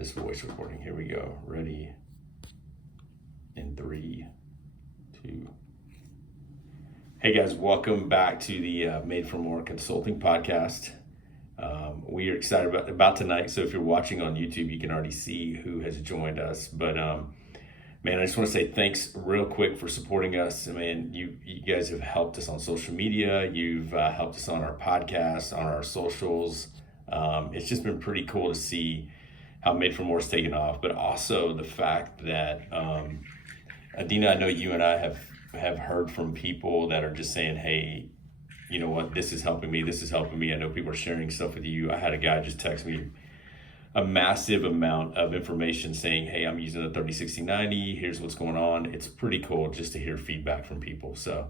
this voice recording. Here we go. Ready in 3, 2. Hey guys, welcome back to the Made4More Consulting Podcast. We are excited about tonight. So if you're watching on YouTube, you can already see who has joined us. But man, I just want to say thanks real quick for supporting us. I mean, you guys have helped us on social media. You've helped us on our podcast, on our socials. It's just been pretty cool to see how Made4More is taken off, but also the fact that Adina, I know you and I have heard from people that are just saying, hey, you know what, this is helping me, this is helping me. I know people are sharing stuff with you. I had a guy just text me a massive amount of information saying, hey, I'm using the 30-60-90, here's what's going on. It's pretty cool just to hear feedback from people. So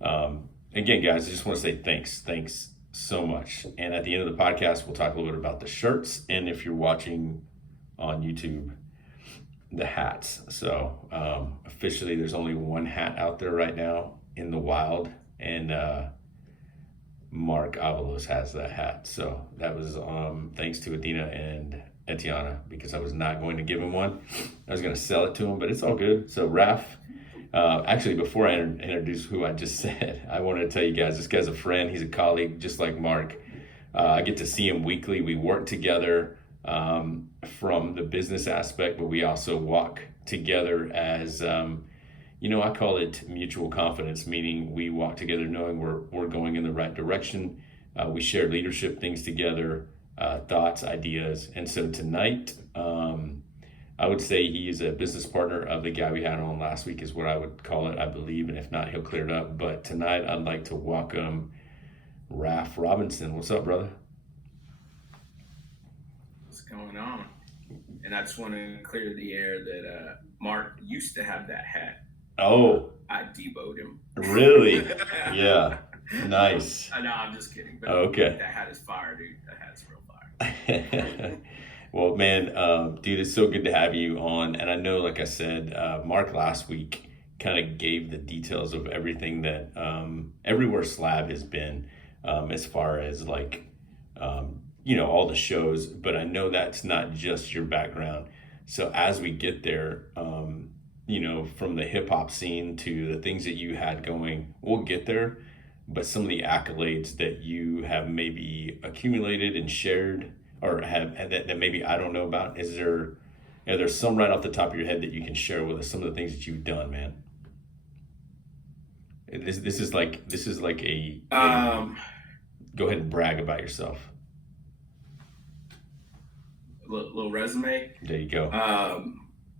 again, guys, I just want to say thanks so much. And at the end of the podcast, we'll talk a little bit about the shirts, and if you're watching on YouTube, the hats. So officially there's only one hat out there right now in the wild, and Mark Avalos has that hat. So that was thanks to Adina and Etiana, because I was not going to give him one. I was going to sell it to him, but it's all good. So Raf, actually before I introduce who I just said, I wanted to tell you guys, this guy's a friend. He's a colleague just like Mark. I get to see him weekly. We work together from the business aspect, but we also walk together as I call it mutual confidence, meaning we walk together knowing we're going in the right direction. We share leadership things together, thoughts, ideas. And so tonight, I would say he is a business partner of the guy we had on last week, is what I would call it, I believe. And if not, he'll clear it up. But tonight, I'd like to welcome Raf Robinson. What's up, brother? What's going on? And I just want to clear the air that Mark used to have that hat. Oh, I deboed him. Really? Yeah. Nice. No, I'm just kidding. But okay. That hat is fire, dude. That hat's real fire. Well, man, dude, it's so good to have you on. And I know, like I said, Mark last week kind of gave the details of everything that Everywhere Slab has been, as far as like, all the shows. But I know that's not just your background. So as we get there, from the hip hop scene to the things that you had going, we'll get there. But some of the accolades that you have maybe accumulated and shared, or have that maybe I don't know about, are there some right off the top of your head that you can share with us, some of the things that you've done, man? This is like a go ahead and brag about yourself. Little resume. There you go.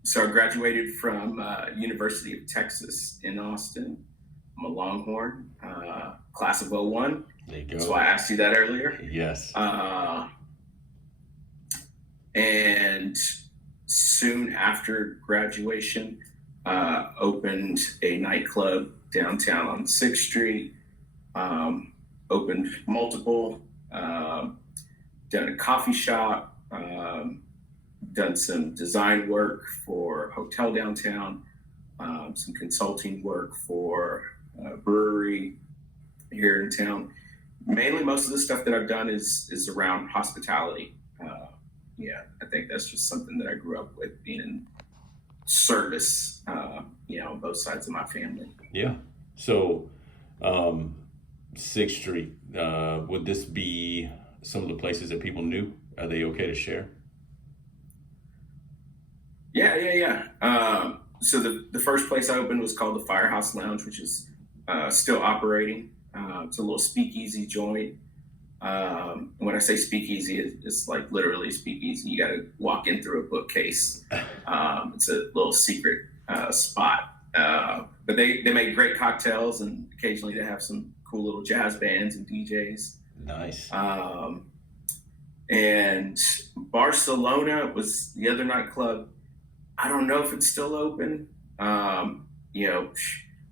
So I graduated from University of Texas in Austin. I'm a Longhorn, class of 01. There you go. That's why I asked you that earlier. Yes. And soon after graduation, opened a nightclub downtown on 6th Street, opened multiple, done a coffee shop, done some design work for hotel downtown, some consulting work for a brewery here in town. Mainly, most of the stuff that I've done is around hospitality. I think that's just something that I grew up with, being in service, on both sides of my family. Yeah. So, 6th Street, would this be some of the places that people knew? Are they okay to share? Yeah. So the first place I opened was called the Firehouse Lounge, which is still operating. It's a little speakeasy joint. And when I say speakeasy, it's like literally speakeasy. You got to walk in through a bookcase. It's a little secret spot. But they make great cocktails, and occasionally they have some cool little jazz bands and DJs. Nice. And Barcelona was the other nightclub. I don't know if it's still open.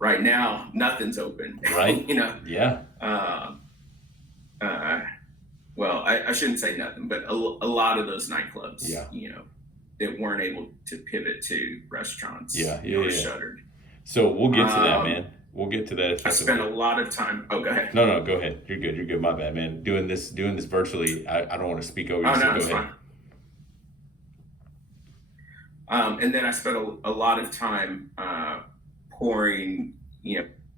Right now, nothing's open. Right. Yeah. Well, I shouldn't say nothing, but a lot of those nightclubs, that weren't able to pivot to restaurants, were shuttered. So we'll get to that, man. We'll get to that. I spent a lot of time. Oh, go ahead. No, go ahead. You're good. My bad, man. Doing this virtually, I don't want to speak over you. Oh, so no, go it's ahead. fine. And then I spent a lot of time pouring,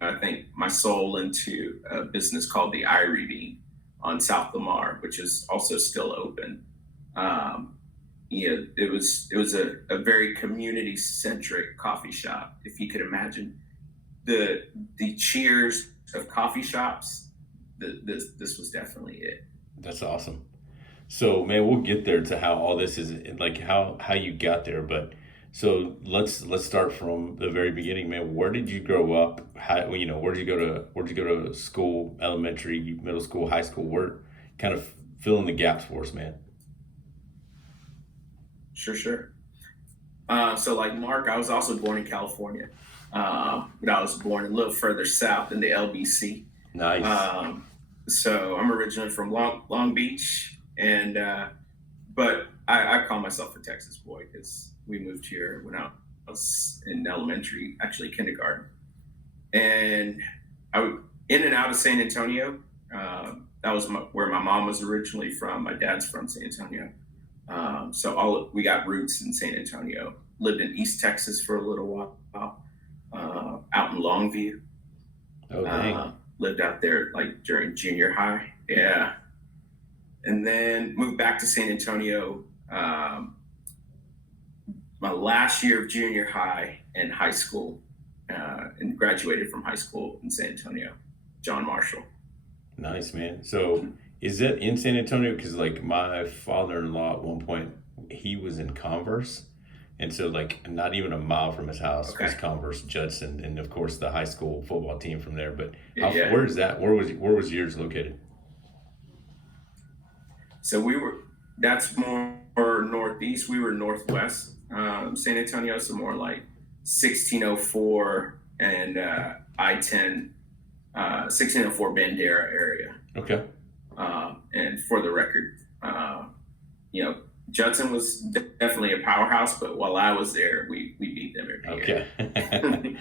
I think my soul into a business called the Irie Bean on South Lamar, which is also still open. It was a very community centric coffee shop. If you could imagine the cheers of coffee shops, this was definitely it. That's awesome. So, man, we'll get there to how all this is, like how you got there. But so let's start from the very beginning, man. Where did you grow up? How, where did you go to school? Elementary, middle school, high school? Where, kind of fill in the gaps for us, man. Sure. So like Mark, I was also born in California, but I was born a little further south in the LBC. Nice. So I'm originally from Long Beach, and but I call myself a Texas boy because we moved here when I was in elementary, actually kindergarten, and in and out of San Antonio. That was where my mom was originally from. My dad's from San Antonio, so we got roots in San Antonio. Lived in East Texas for a little while, out in Longview. Oh, dang. Lived out there like during junior high, yeah, and then moved back to San Antonio my last year of junior high and high school, and graduated from high school in San Antonio, John Marshall. Nice, man. So is that in San Antonio? Because like my father-in-law at one point, he was in Converse. And so like not even a mile from his house was Converse Judson, and of course the high school football team from there. But where is that? Where was yours located? So that's more northeast. We were northwest San Antonio, so more like 1604 and I-10, 1604 Bandera area. Okay. And for the record, Judson was definitely a powerhouse, but while I was there, we beat them every year. Okay.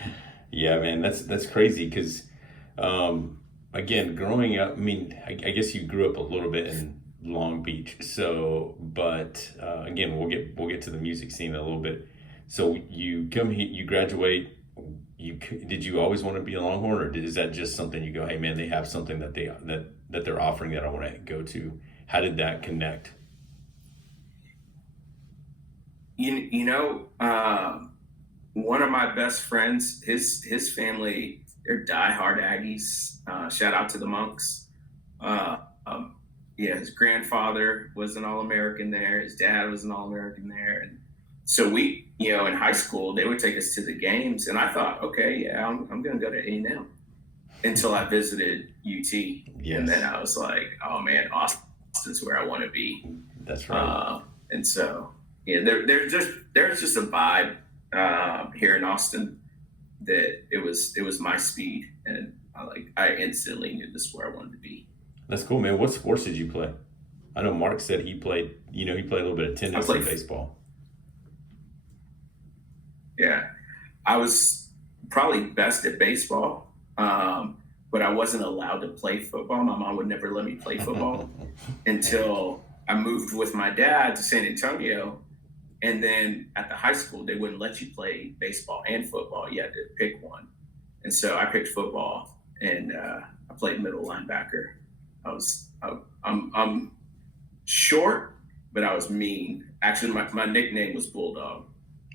Yeah, man, that's crazy because, again, growing up, I mean, I guess you grew up a little bit in Long Beach, so, but again, we'll get to the music scene a little bit. So you come here, you graduate. Did you always want to be a Longhorn, or is that just something you go, hey man, they have something that they're offering that I want to go to? How did that connect? One of my best friends, his family, they're diehard Aggies. Shout out to the Monks. His grandfather was an All-American there. His dad was an All-American there. And so we, in high school, they would take us to the games. And I thought, okay, yeah, I'm going to go to A&M until I visited UT. Yes. And then I was like, oh, man, Austin's where I want to be. That's right. And so, yeah, there's just a vibe here in Austin that it was my speed. And I instantly knew this is where I wanted to be. That's cool, man. What sports did you play? I know Mark said he played a little bit of tennis and baseball. Yeah, I was probably best at baseball, but I wasn't allowed to play football. My mom would never let me play football until I moved with my dad to San Antonio. And then at the high school, they wouldn't let you play baseball and football. You had to pick one. And so I picked football, and I played middle linebacker. I'm short, but I was mean. Actually, my nickname was Bulldog.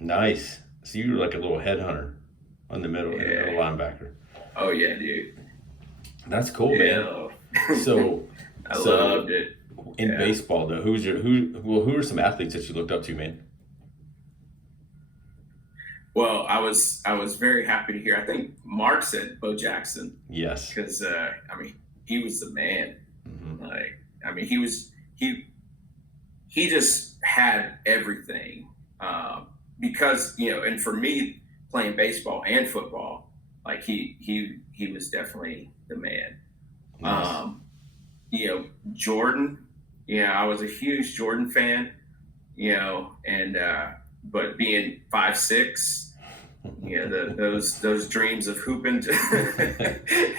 Nice. So you were like a little headhunter on the middle linebacker. Oh yeah, dude. That's cool, man. So I loved it. In baseball, though, who are some athletes that you looked up to, man? Well, I was very happy to hear. I think Mark said Bo Jackson. Yes. Because he was the man. Mm-hmm. He just had everything. Because and for me playing baseball and football, he was definitely the man. Nice. Jordan. I was a huge Jordan fan. And but being 5'6", those dreams of hooping, it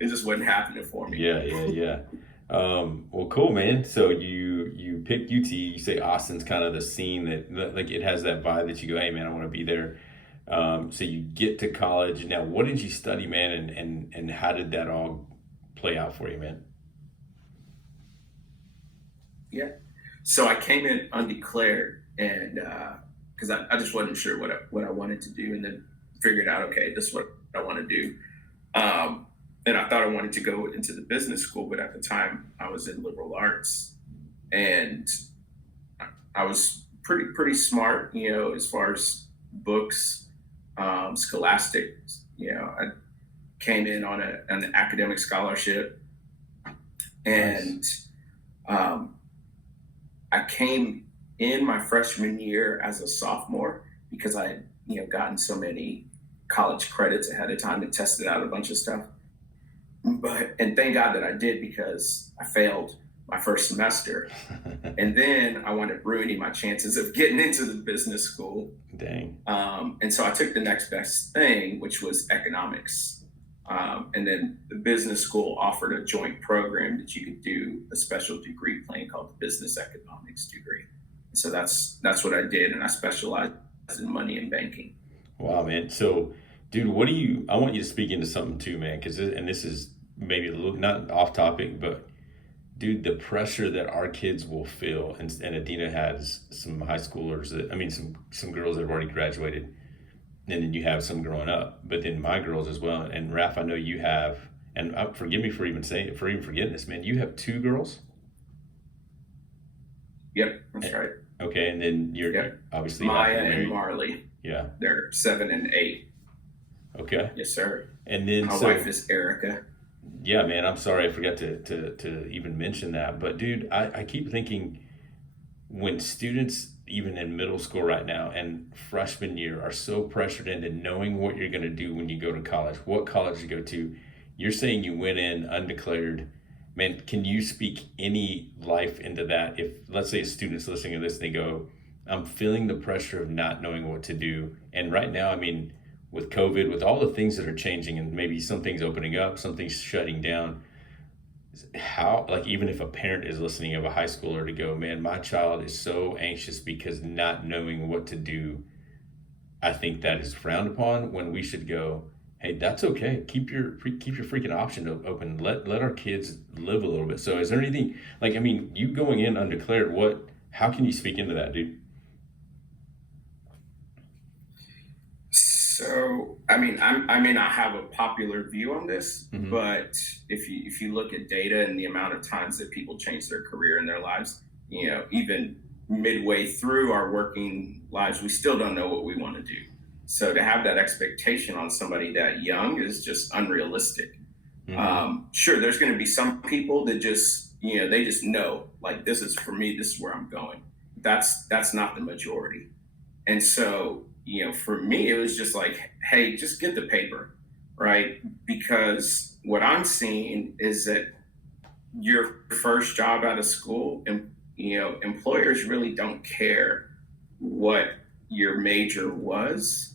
just wasn't happening for me. Yeah. Well, cool, man. So you pick UT. You say Austin's kind of the scene that like it has that vibe that you go, hey, man, I want to be there. So you get to college. Now, what did you study, man, and how did that all play out for you, man? Yeah. So I came in undeclared, and because I just wasn't sure what I wanted to do, and then figured out, okay, this is what I want to do. And I thought I wanted to go into the business school, but at the time I was in liberal arts, and I was pretty smart, as far as books, scholastic. I came in on an academic scholarship, Nice. and um, I came in my freshman year as a sophomore because I had, gotten so many college credits ahead of time and tested out a bunch of stuff. And thank God that I did, because I failed my first semester. And then I wound up ruining my chances of getting into the business school. Dang. And so I took the next best thing, which was economics. And then the business school offered a joint program that you could do a special degree plan called the business economics degree. So that's what I did, and I specialized in money and banking. Wow, man. So, dude, I want you to speak into something too, man, and this is maybe a little, not off topic, but dude, the pressure that our kids will feel, and Adina has some high schoolers some girls that have already graduated, and then you have some growing up, but then my girls as well. And Raph, I know you have, and forgive me for even forgetting this, man, you have two girls? Yep, that's right. Okay, and then you're Yep. obviously Maya happily and married. Marley. Yeah. They're 7 and 8. Okay. Yes, sir. And then My wife is Erica. yeah, man, I'm sorry I forgot to even mention that. But dude, I keep thinking when students, even in middle school right now and freshman year, are so pressured into knowing what you're going to do when you go to college, what college to go to. You're saying you went in undeclared. Man, can you speak any life into that? If, let's say, a student's listening to this, they go, I'm feeling the pressure of not knowing what to do. And right now, with COVID, with all the things that are changing, and maybe some things opening up, some things shutting down, how, like, even if a parent is listening of a high schooler to go, man, my child is so anxious because not knowing what to do, I think that is frowned upon, when we should go, hey, that's okay. Keep your freaking option open. Let our kids live a little bit. So is there anything, like, you going in undeclared, how can you speak into that, dude? So, I may not have a popular view on this, Mm-hmm. but if you look at data and the amount of times that people change their career in their lives, even midway through our working lives, we still don't know what we want to do. So to have that expectation on somebody that young is just unrealistic. Mm-hmm. Sure, there's going to be some people that just, they just know, like, this is for me, this is where I'm going. That's not the majority. And so, for me, it was just like, hey, just get the paper, right? Because what I'm seeing is that your first job out of school, and employers really don't care what your major was.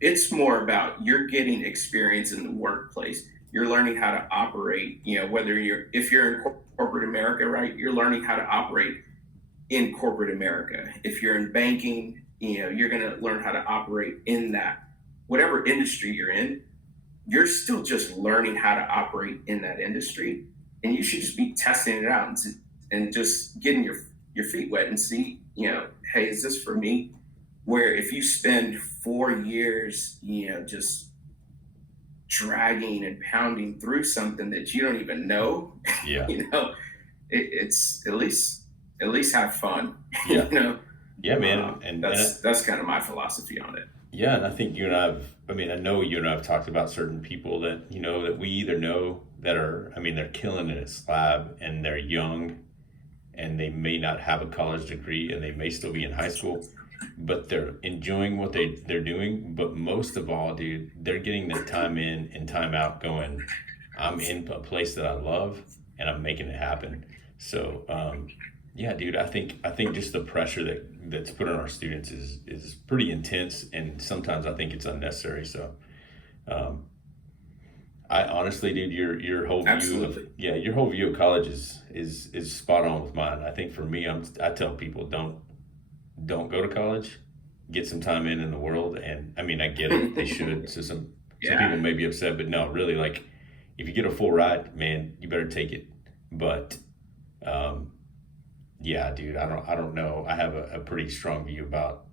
It's more about you're getting experience in the workplace. You're learning how to operate. If you're in corporate America, right? You're learning how to operate in corporate America. If you're in banking, you're going to learn how to operate in that. Whatever industry you're in, you're still just learning how to operate in that industry. And you should just be testing it out and just getting your feet wet and see, hey, is this for me? Where if you spend 4 years, just dragging and pounding through something that you don't even know, Yeah. it's at least have fun. Yeah. Yeah, man. That's kind of my philosophy on it. Yeah, and I think you and I know you and I have talked about certain people that, that we either know that are, they're killing it at Slab, and they're young, and they may not have a college degree, and they may still be in high school, but they're enjoying what they're doing. But most of all, dude, they're getting their time in and time out going, I'm in a place that I love, and I'm making it happen. So, yeah, dude, I think just the pressure that's put on our students is pretty intense, and sometimes I think it's unnecessary. So, I honestly, dude, your whole view of Absolutely. your whole view of college is spot on with mine. I think for me, I tell people don't go to college, get some time in the world, and I mean I get it, they should. So some people Yeah. may be upset, but no, really, like if you get a full ride, man, you better take it. But um, yeah, dude, I don't know. I have a pretty strong view about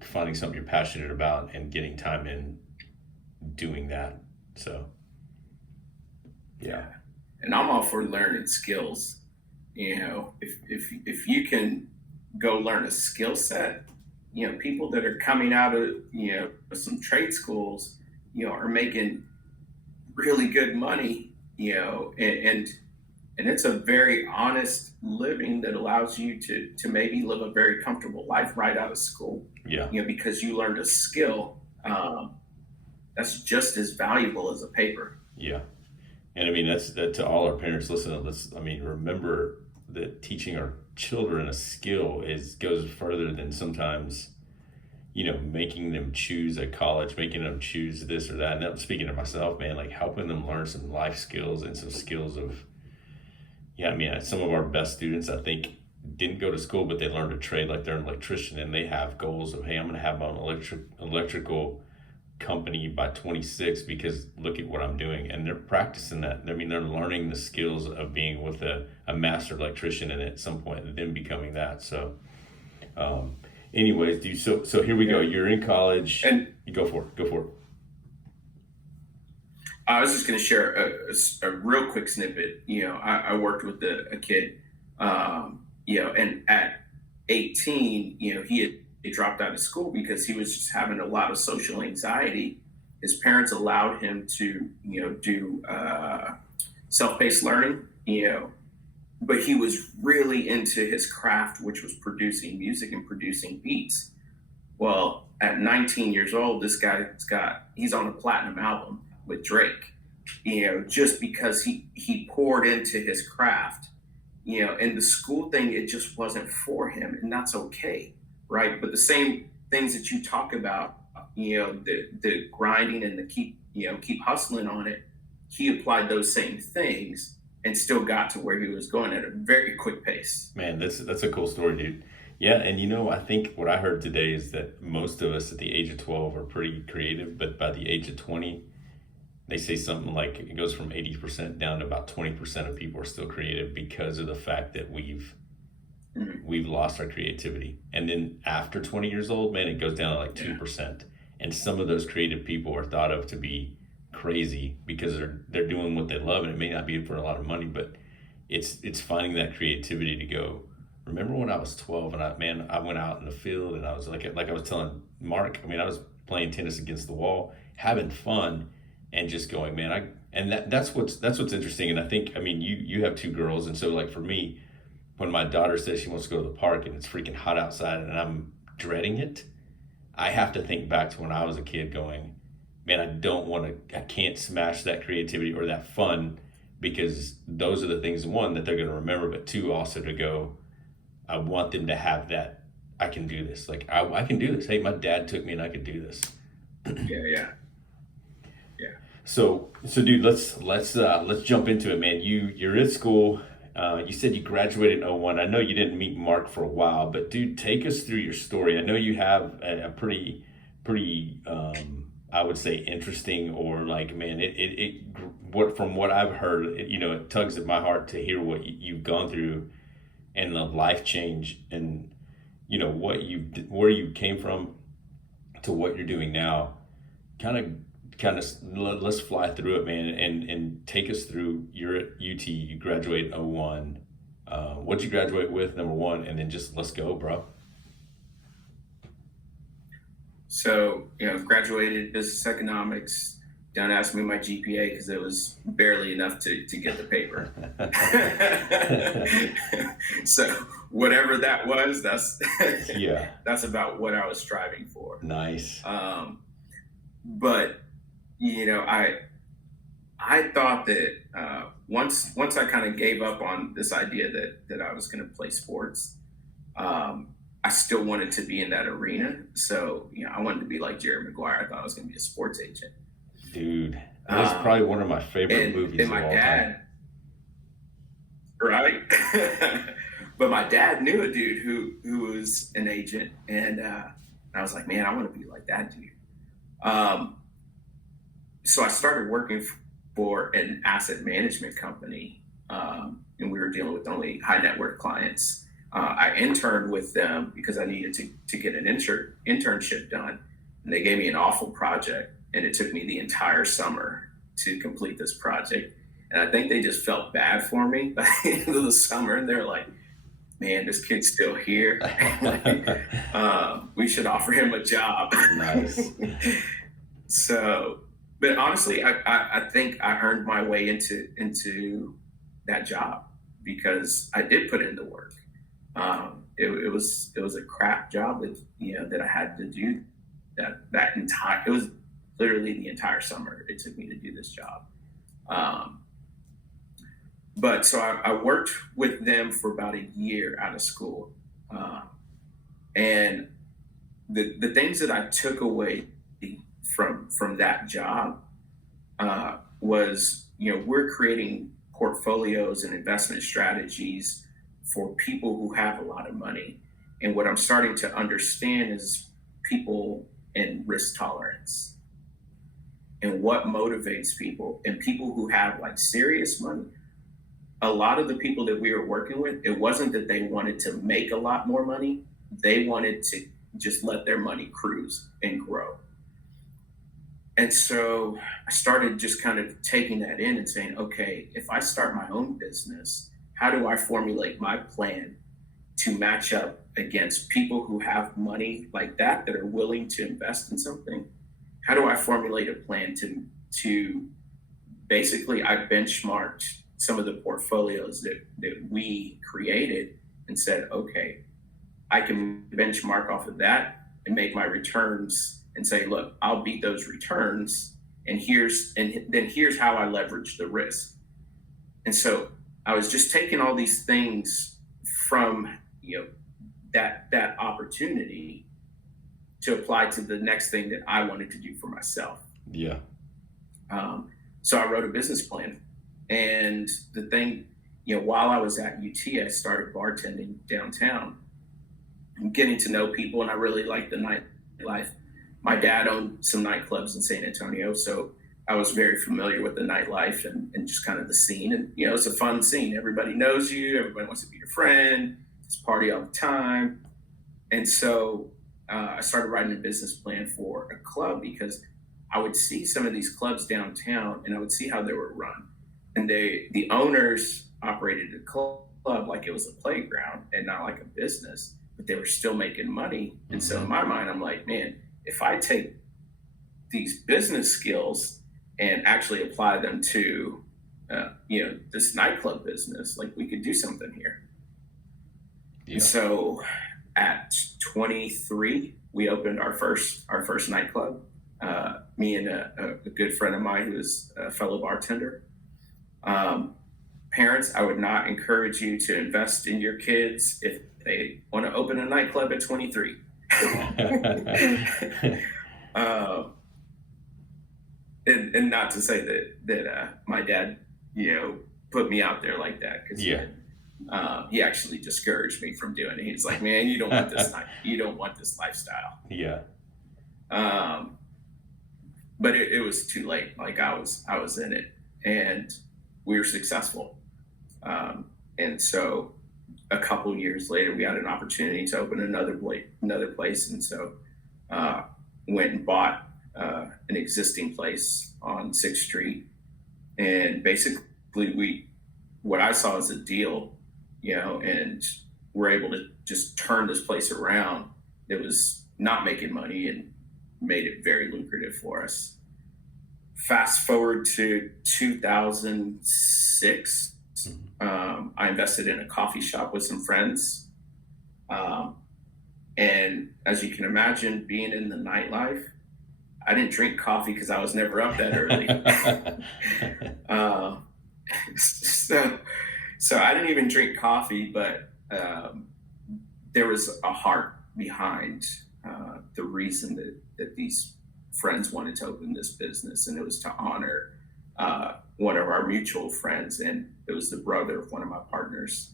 finding something you're passionate about and getting time in doing that. So yeah, Yeah. And I'm all for learning skills. If you can go learn a skill set, people that are coming out of some trade schools, are making really good money, and it's a very honest living that allows you to maybe live a very comfortable life right out of school, yeah, because you learned a skill, that's just as valuable as a paper. yeah. And I mean, that's that to all our parents. Listen, I mean, remember that teaching our children a skill is goes further than sometimes, making them choose a college, making them choose this or that. And I'm speaking to myself, man, like helping them learn some life skills and some skills of, yeah, I mean, some of our best students, I think, didn't go to school, but they learned a trade, like they're an electrician and they have goals of, hey, I'm going to have my own electrical company by 26 because look at what I'm doing. And they're practicing that. I mean, they're learning the skills of being with a master electrician and at some point then becoming that. So, um, anyways, so here we go. Yeah. You're in college. And You go for it. Go for it. I was just going to share a real quick snippet. I worked with a kid, and at 18, he dropped out of school because he was just having a lot of social anxiety. His parents allowed him to, do self-paced learning, but he was really into his craft, which was producing music and producing beats. Well, at 19 years old, he's on a platinum album with Drake, just because he poured into his craft, and the school thing, it just wasn't for him, and that's okay, right? But the same things that you talk about, the grinding and the keep hustling on it, he applied those same things and still got to where he was going at a very quick pace. Man, that's a cool story, dude. Yeah, and I think what I heard today is that most of us at the age of 12 are pretty creative, but by the age of 20, they say something like it goes from 80% down to about 20% of people are still creative because of the fact that Mhm. we've lost our creativity. And then after 20 years old, man, it goes down to like Yeah. 2%. And some of those creative people are thought of to be crazy because they're doing what they love and it may not be for a lot of money, but it's finding that creativity to go. Remember when I was 12 and I went out in the field and I was like I was telling Mark, I mean, I was playing tennis against the wall, having fun and just going, man, that's what's interesting. And I think, I mean, you have two girls. And so like for me, when my daughter says she wants to go to the park and it's freaking hot outside and I'm dreading it, I have to think back to when I was a kid going, man, I can't smash that creativity or that fun because those are the things, one, that they're going to remember, but two, also to go, I want them to have that. I can do this. Like I can do this. Hey, my dad took me and I could do this. Yeah, yeah, yeah. So dude, let's jump into it, man. You're at school. You said you graduated in '01. I know you didn't meet Mark for a while, but dude, take us through your story. I know you have a pretty I would say interesting or like, man, what from what I've heard, it tugs at my heart to hear what you've gone through and the life change and where you came from to what you're doing now. Kind of let's fly through it, man, and take us through. You're at UT, you graduate in '01. What'd you graduate with, number one, and then just let's go, bro. So, graduated business economics. Don't ask me my GPA because it was barely enough to get the paper. So whatever that was, Yeah, that's about what I was striving for. nice. But I thought that once I kind of gave up on this idea that I was going to play sports, I still wanted to be in that arena. So I wanted to be like Jerry Maguire. I thought I was going to be a sports agent. Dude, That's probably one of my favorite movies and of my all dad, time. right? But my dad knew a dude who was an agent, and I was like, man, I want to be like that dude. Um, so I started working for an asset management company, and we were dealing with only high net worth clients. I interned with them because I needed to get an internship done, and they gave me an awful project, and it took me the entire summer to complete this project. And I think they just felt bad for me by the end of the summer, and they're like, "Man, this kid's still here. We should offer him a job." Nice. So, but honestly, I think I earned my way into that job because I did put in the work. It was a crap job that I had to do that entire. It was literally the entire summer it took me to do this job. Um, but so I worked with them for about a year out of school, and the things that I took away from that job was, we're creating portfolios and investment strategies for people who have a lot of money. And what I'm starting to understand is people and risk tolerance and what motivates people, and people who have like serious money. A lot of the people that we were working with, it wasn't that they wanted to make a lot more money. They wanted to just let their money cruise and grow. And so I started just kind of taking that in and saying, okay, if I start my own business, how do I formulate my plan to match up against people who have money like that are willing to invest in something? How do I formulate a plan to basically, I benchmarked some of the portfolios that we created and said, okay, I can benchmark off of that and make my returns and say, look, I'll beat those returns, and then here's how I leverage the risk. And so I was just taking all these things from that opportunity to apply to the next thing that I wanted to do for myself. Yeah. So I wrote a business plan, and the thing, while I was at UT, I started bartending downtown and getting to know people, and I really liked the nightlife. My dad owned some nightclubs in San Antonio, so I was very familiar with the nightlife and just kind of the scene. And, it's a fun scene. Everybody knows you. Everybody wants to be your friend. It's party all the time. And so I started writing a business plan for a club because I would see some of these clubs downtown, and I would see how they were run. And the owners operated a club like it was a playground and not like a business, but they were still making money. And so in my mind, I'm like, man, if I take these business skills and actually apply them to, this nightclub business, like we could do something here. Yeah. And so at 23, we opened our first nightclub. Me and a good friend of mine who is a fellow bartender. Parents, I would not encourage you to invest in your kids if they want to open a nightclub at 23. And not to say that my dad, put me out there like that, because he actually discouraged me from doing it. He's like, man, you don't want this you don't want this lifestyle. Yeah. But it was too late. Like I was in it, and we were successful. And so a couple years later, we had an opportunity to open another place. And so went and bought an existing place on 6th Street. And basically what I saw as a deal, and we're able to just turn this place around. It was not making money and made it very lucrative for us. Fast forward to 2006, I invested in a coffee shop with some friends. And as you can imagine, being in the nightlife, I didn't drink coffee because I was never up that early. So I didn't even drink coffee, but there was a heart behind the reason that these friends wanted to open this business, and it was to honor one of our mutual friends, and it was the brother of one of my partners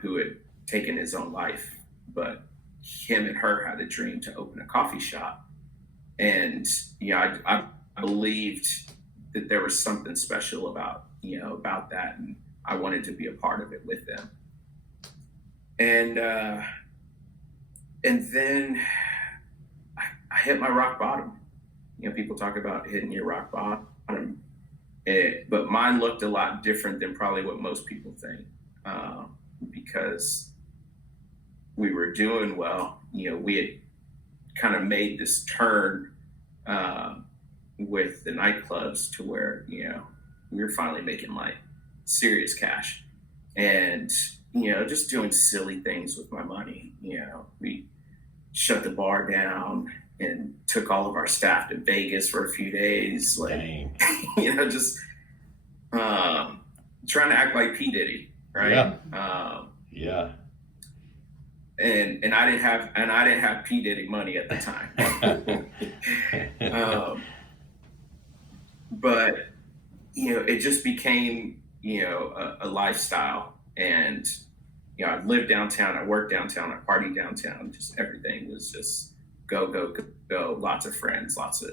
who had taken his own life. But him and her had a dream to open a coffee shop. And, I believed that there was something special about that. And I wanted to be a part of it with them. And then I hit my rock bottom. People talk about hitting your rock bottom, but mine looked a lot different than probably what most people think, because we were doing well. We had kind of made this turn with the nightclubs to where, we were finally making like serious cash, and, just doing silly things with my money. We shut the bar down and took all of our staff to Vegas for a few days, like, just trying to act like P. Diddy, right? Yeah. And I didn't have P. Diddy money at the time. But it just became a lifestyle, and I lived downtown, I worked downtown, I partied downtown. Just everything was just go, go, go, go. Lots of friends, lots of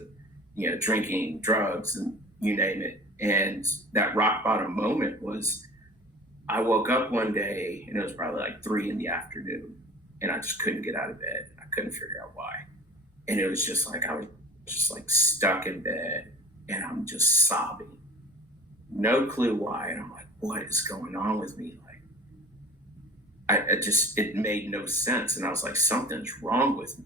drinking, drugs, and you name it. And that rock bottom moment was, I woke up one day and it was probably like 3 p.m, and I just couldn't get out of bed. I couldn't figure out why. And it was just like, I was just like stuck in bed, and I'm just sobbing. No clue why. And I'm like, what is going on with me? Like, it made no sense. And I was like, something's wrong with me.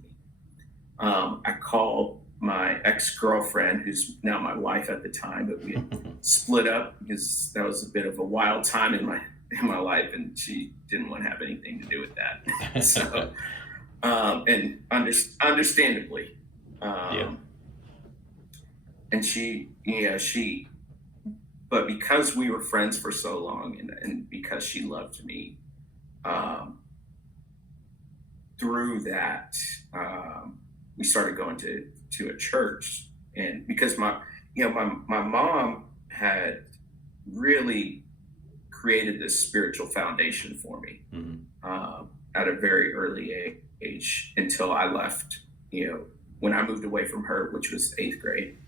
I called my ex-girlfriend, who's now my wife at the time, but we had split up because that was a bit of a wild time in my life, and she didn't want to have anything to do with that. So, and understandably, and but because we were friends for so long, and because she loved me, through that, we started going to a church. And because my mom had really created this spiritual foundation for me, at a very early age, until I left, when I moved away from her, which was 8th grade.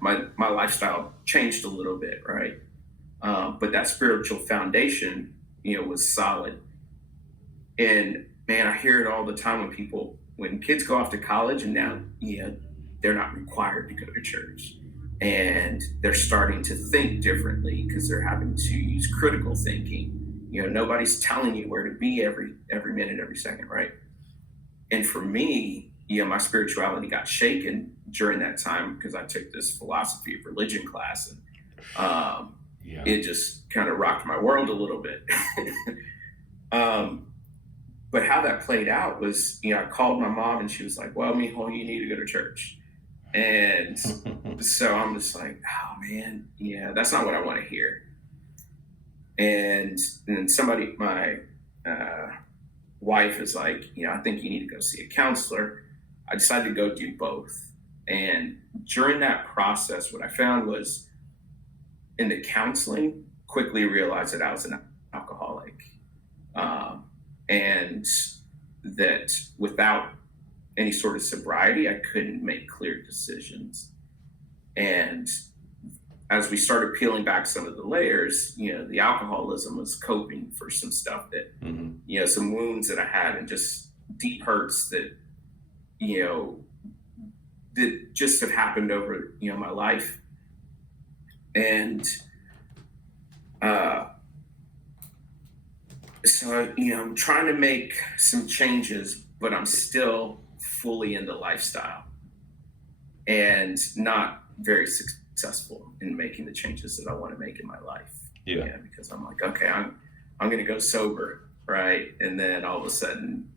My lifestyle changed a little bit, right? But that spiritual foundation, was solid. And man, I hear it all the time when kids go off to college, and now, they're not required to go to church, and they're starting to think differently because they're having to use critical thinking. Nobody's telling you where to be every minute, every second, right? And for me, my spirituality got shaken during that time because I took this philosophy of religion class, and it just kind of rocked my world a little bit. But how that played out was, I called my mom, and she was like, well, mijo, you need to go to church. And so I'm just like, oh man, that's not what I want to hear. And then my wife is like, I think you need to go see a counselor. I decided to go do both. And during that process, what I found was, in the counseling, quickly realized that I was an alcoholic. And that without any sort of sobriety, I couldn't make clear decisions. And as we started peeling back some of the layers, the alcoholism was coping for some stuff that, some wounds that I had, and just deep hurts that, that just have happened over, my life. And, so, I'm trying to make some changes, but I'm still fully in the lifestyle and not very successful in making the changes that I want to make in my life. Yeah, because I'm like, okay, I'm going to go sober, right? And then all of a sudden,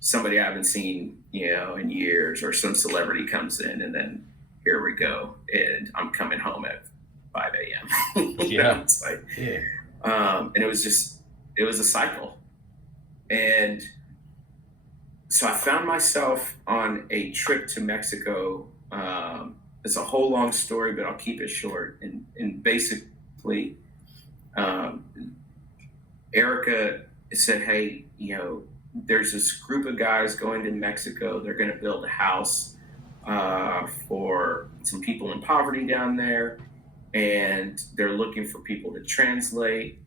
somebody I haven't seen, in years, or some celebrity comes in, and then here we go, and I'm coming home at 5 a.m. It's like, and it was a cycle. And so I found myself on a trip to Mexico it's a whole long story, but I'll keep it short. And basically, um, Erica said, "Hey, there's this group of guys going to Mexico. They're going to build a house for some people in poverty down there, and they're looking for people to translate.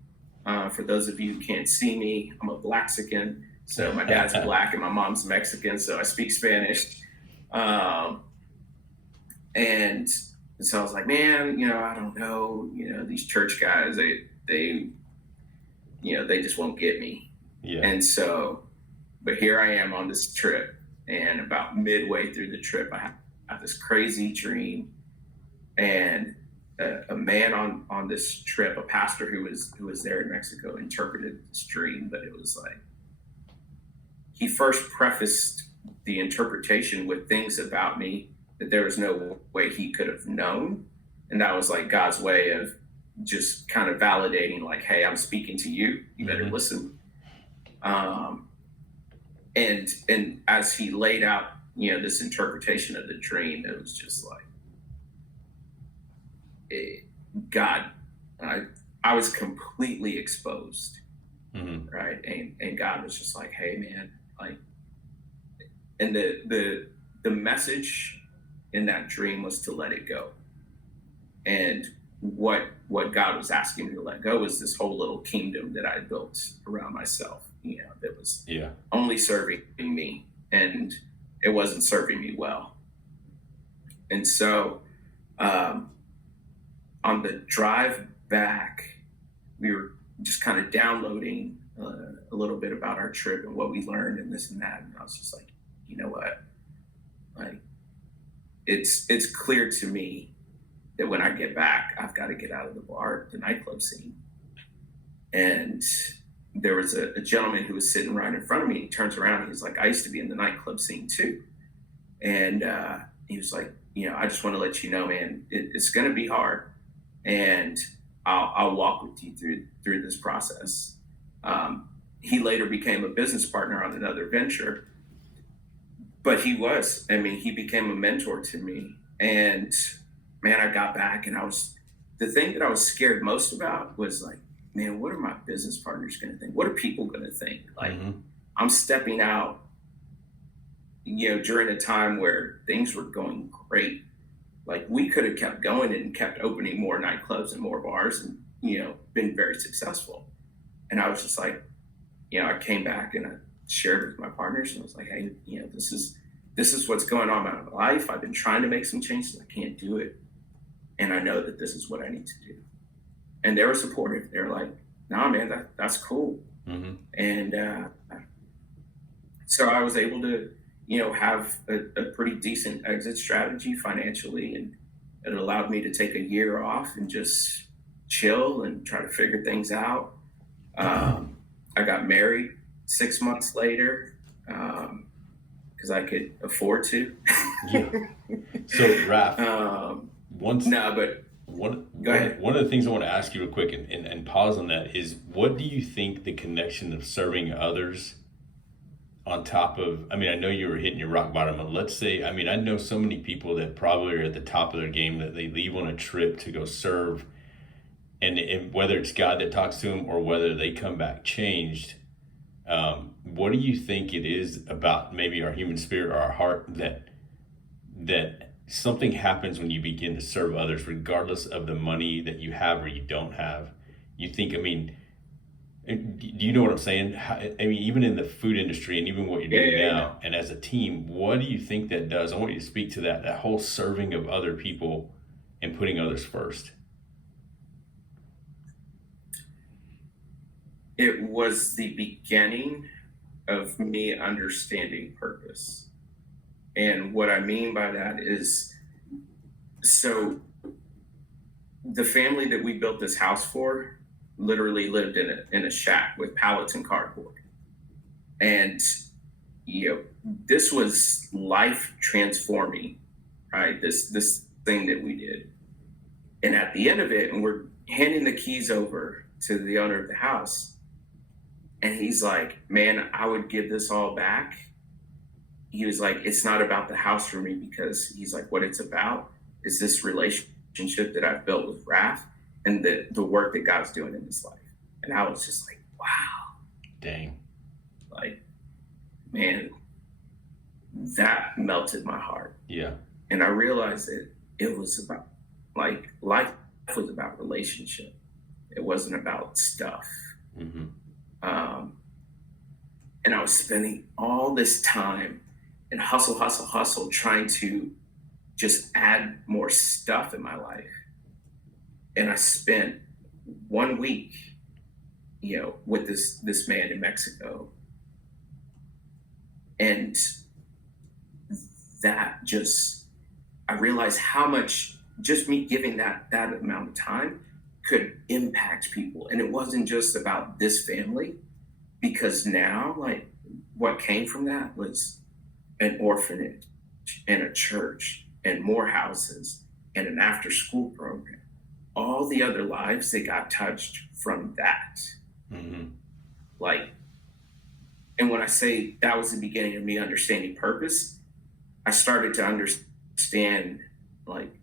For those of you who can't see me, I'm a Blaxican. So my dad's Black and my mom's Mexican, so I speak Spanish. And so I was like, man, I don't know, these church guys, they just won't get me. Yeah. And so, but here I am on this trip, and about midway through the trip, I have this crazy dream, and a man on this trip, a pastor who was there in Mexico, interpreted this dream, but it was like, he first prefaced the interpretation with things about me that there was no way he could have known. And that was like God's way of just kind of validating, like, hey, I'm speaking to you, you better listen. And as he laid out, this interpretation of the dream, it was just like, God, I was completely exposed, right? And God was just like, hey, man, like, and the message in that dream was to let it go. And what God was asking me to let go was this whole little kingdom that I built around myself, that was only serving me, and it wasn't serving me well. And so on the drive back, we were just kind of downloading a little bit about our trip and what we learned and this and that. And I was just like, you know what? Like, it's clear to me that when I get back, I've got to get out of the nightclub scene. And there was a gentleman who was sitting right in front of me. He turns around and he's like, I used to be in the nightclub scene too. And he was like, I just want to let you know, man, it's going to be hard. And I'll walk with you through this process. He later became a business partner on another venture, but he became a mentor to me. And man, I got back, and the thing that I was scared most about was like, man, what are my business partners going to think? What are people going to think? Like, I'm stepping out, during a time where things were going great. Like, we could have kept going and kept opening more nightclubs and more bars and, been very successful. And I was just like, I came back and I shared with my partners, and I was like, hey, this is what's going on in my life. I've been trying to make some changes. I can't do it. And I know that this is what I need to do. And they were supportive. They were like, nah, man, that's cool. And so I was able to, have a pretty decent exit strategy financially. And it allowed me to take a year off and just chill and try to figure things out. I got married 6 months later because I could afford to. So, Raph, go ahead. One of the things I want to ask you real quick and pause on that is, what do you think the connection of serving others on top of, I know you were hitting your rock bottom, but let's say, I know so many people that probably are at the top of their game that they leave on a trip to go serve, and whether it's God that talks to them or whether they come back changed, what do you think it is about maybe our human spirit or our heart that something happens when you begin to serve others, regardless of the money that you have or you don't have? You think, do you know what I'm saying? Even in the food industry and even what you're doing now, and as a team, what do you think that does? I want you to speak to that whole serving of other people and putting others first. It was the beginning of me understanding purpose. And what I mean by that is, so the family that we built this house for literally lived in a shack with pallets and cardboard. And, this was life transforming, right? This thing that we did. And at the end of it, and we're handing the keys over to the owner of the house, and he's like, man, I would give this all back. He was like, it's not about the house for me, because he's like, what it's about is this relationship that I've built with Raph and the work that God's doing in his life. And I was just like, wow, Dang. like, man, that melted my heart. Yeah. And I realized that it was about, like, life was about relationship. It wasn't about stuff. Mm-hmm. And I was spending all this time and hustle, trying to just add more stuff in my life. And I spent 1 week, with this man in Mexico. And that just, I realized how much just me giving that amount of time could impact people. And it wasn't just about this family, because now, like, what came from that was an orphanage and a church and more houses and an after school program. All the other lives that got touched from that. Mm-hmm. Like, and when I say that was the beginning of me understanding purpose, I started to understand, like,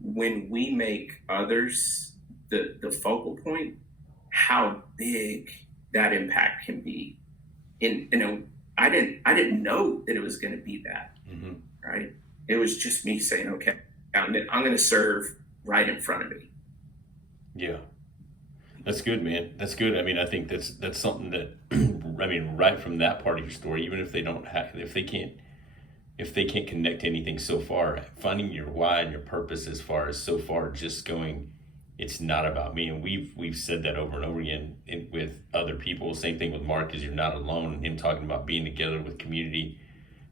when we make others the focal point, how big that impact can be. And I didn't know that it was going to be that. Mm-hmm. Right? It was just me saying, okay, I'm going to serve right in front of me. Yeah. That's good, man. That's good. I mean, I think that's something that, I mean, right from that part of your story, even if they don't have, if they can't connect to anything so far, finding your why and your purpose as far as so far just going, it's not about me. And we've said that over and over again with other people. Same thing with Mark, is you're not alone, and him talking about being together with community,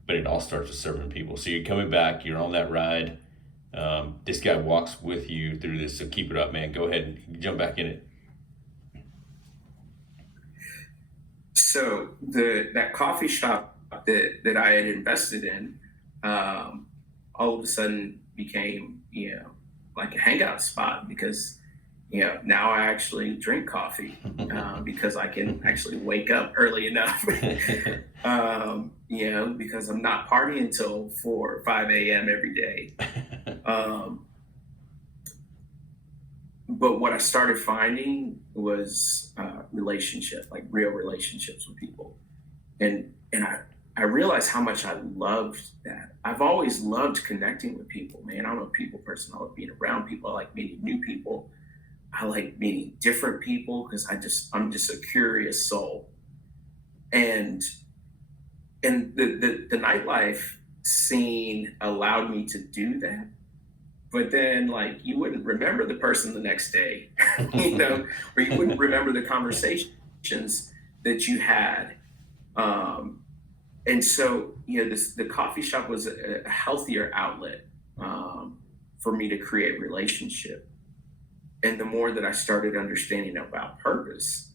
but it all starts with serving people. So you're coming back, you're on that ride. This guy walks with you through this, so keep it up, man. Go ahead and jump back in it. So that coffee shop that I had invested in, all of a sudden became, like a hangout spot, because, now I actually drink coffee because I can actually wake up early enough, because I'm not partying until 4 or 5 a.m. every day. But what I started finding was like real relationships with people. And I realized how much I loved that. I've always loved connecting with people, man. I'm a people person. I love being around people. I like meeting new people. I like meeting different people because I'm just a curious soul. And the nightlife scene allowed me to do that. But then, like, you wouldn't remember the person the next day, or you wouldn't remember the conversations that you had. And so, the coffee shop was a healthier outlet for me to create relationship. And the more that I started understanding about purpose,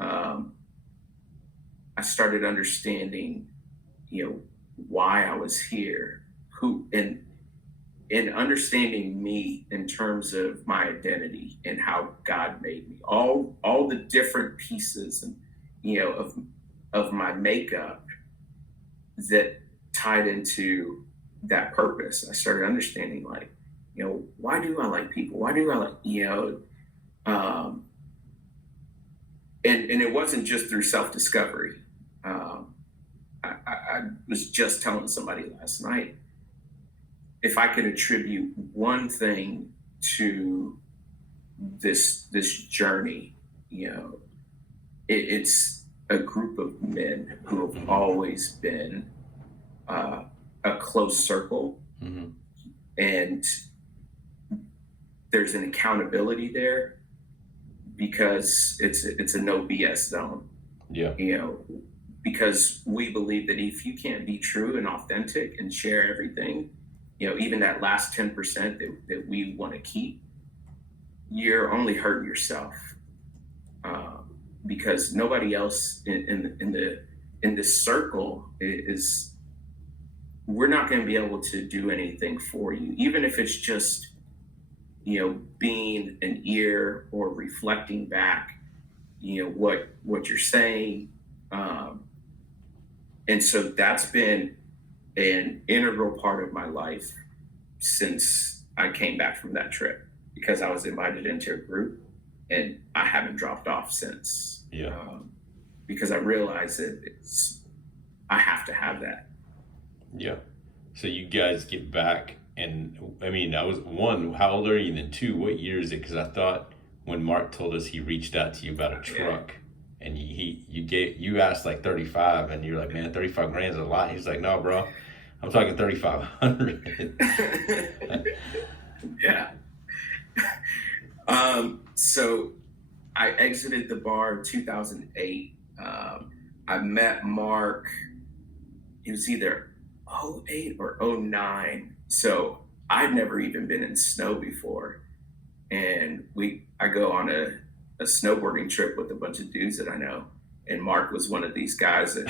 I started understanding, why I was here, and understanding me in terms of my identity and how God made me, all the different pieces and of my makeup that tied into that purpose. I started understanding, like, why do I like people? Why do I like, and it wasn't just through self-discovery. I was just telling somebody last night, if I could attribute one thing to this journey, it's a group of men who have always been a close circle, Mm-hmm. and there's an accountability there because it's a no BS zone. Yeah. Because we believe that if you can't be true and authentic and share everything, even that last 10% that we want to keep, you're only hurting yourself, because nobody else in this circle is. We're not going to be able to do anything for you, even if it's just being an ear or reflecting back, what you're saying, and so that's been an integral part of my life since I came back from that trip because I was invited into a group, and I haven't dropped off since. Yeah. Because I realized that I have to have that. Yeah. So you guys get back, and I mean, I was one, how old are you? And then two, what year is it? Because I thought when Mark told us he reached out to you about a truck, and you asked like 35, and you're like, man, 35 grand is a lot. He's like, no, bro, I'm talking 3,500. Yeah. So I exited the bar in 2008. I met Mark. It was either 08 or 09. So I'd never even been in snow before. And I go on a snowboarding trip with a bunch of dudes that I know. And Mark was one of these guys that,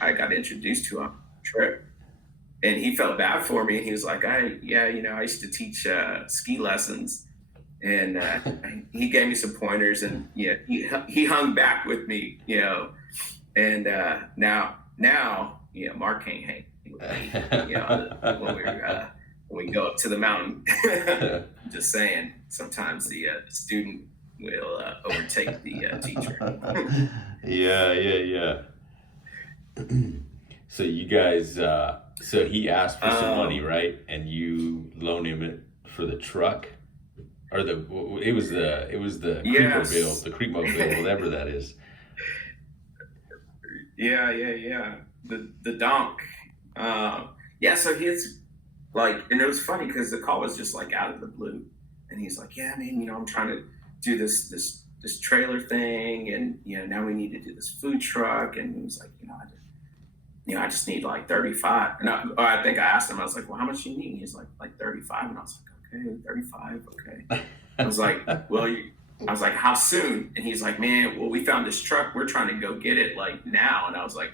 I got introduced to on the trip. And he felt bad for me. And he was like, I used to teach ski lessons. And he gave me some pointers, and he hung back with me, and now Mark can't hang with me, when we go up to the mountain. Just saying, sometimes the student will overtake the teacher. Yeah. So you guys, so he asked for some money, right? And you loaned him it for the truck, or it was the Yes. the Creekmobile, whatever that is. Yeah. The donk. So he's like, and it was funny because the call was just like out of the blue, and he's like, yeah, man, I'm trying to do this trailer thing, and now we need to do this food truck, and he was like, I just need like 35. And I think I asked him, I was like, well, how much do you need? He's like 35, and I was like, okay, 35, okay. I was like, how soon? And he's like, man, well, we found this truck. We're trying to go get it like now. And I was like,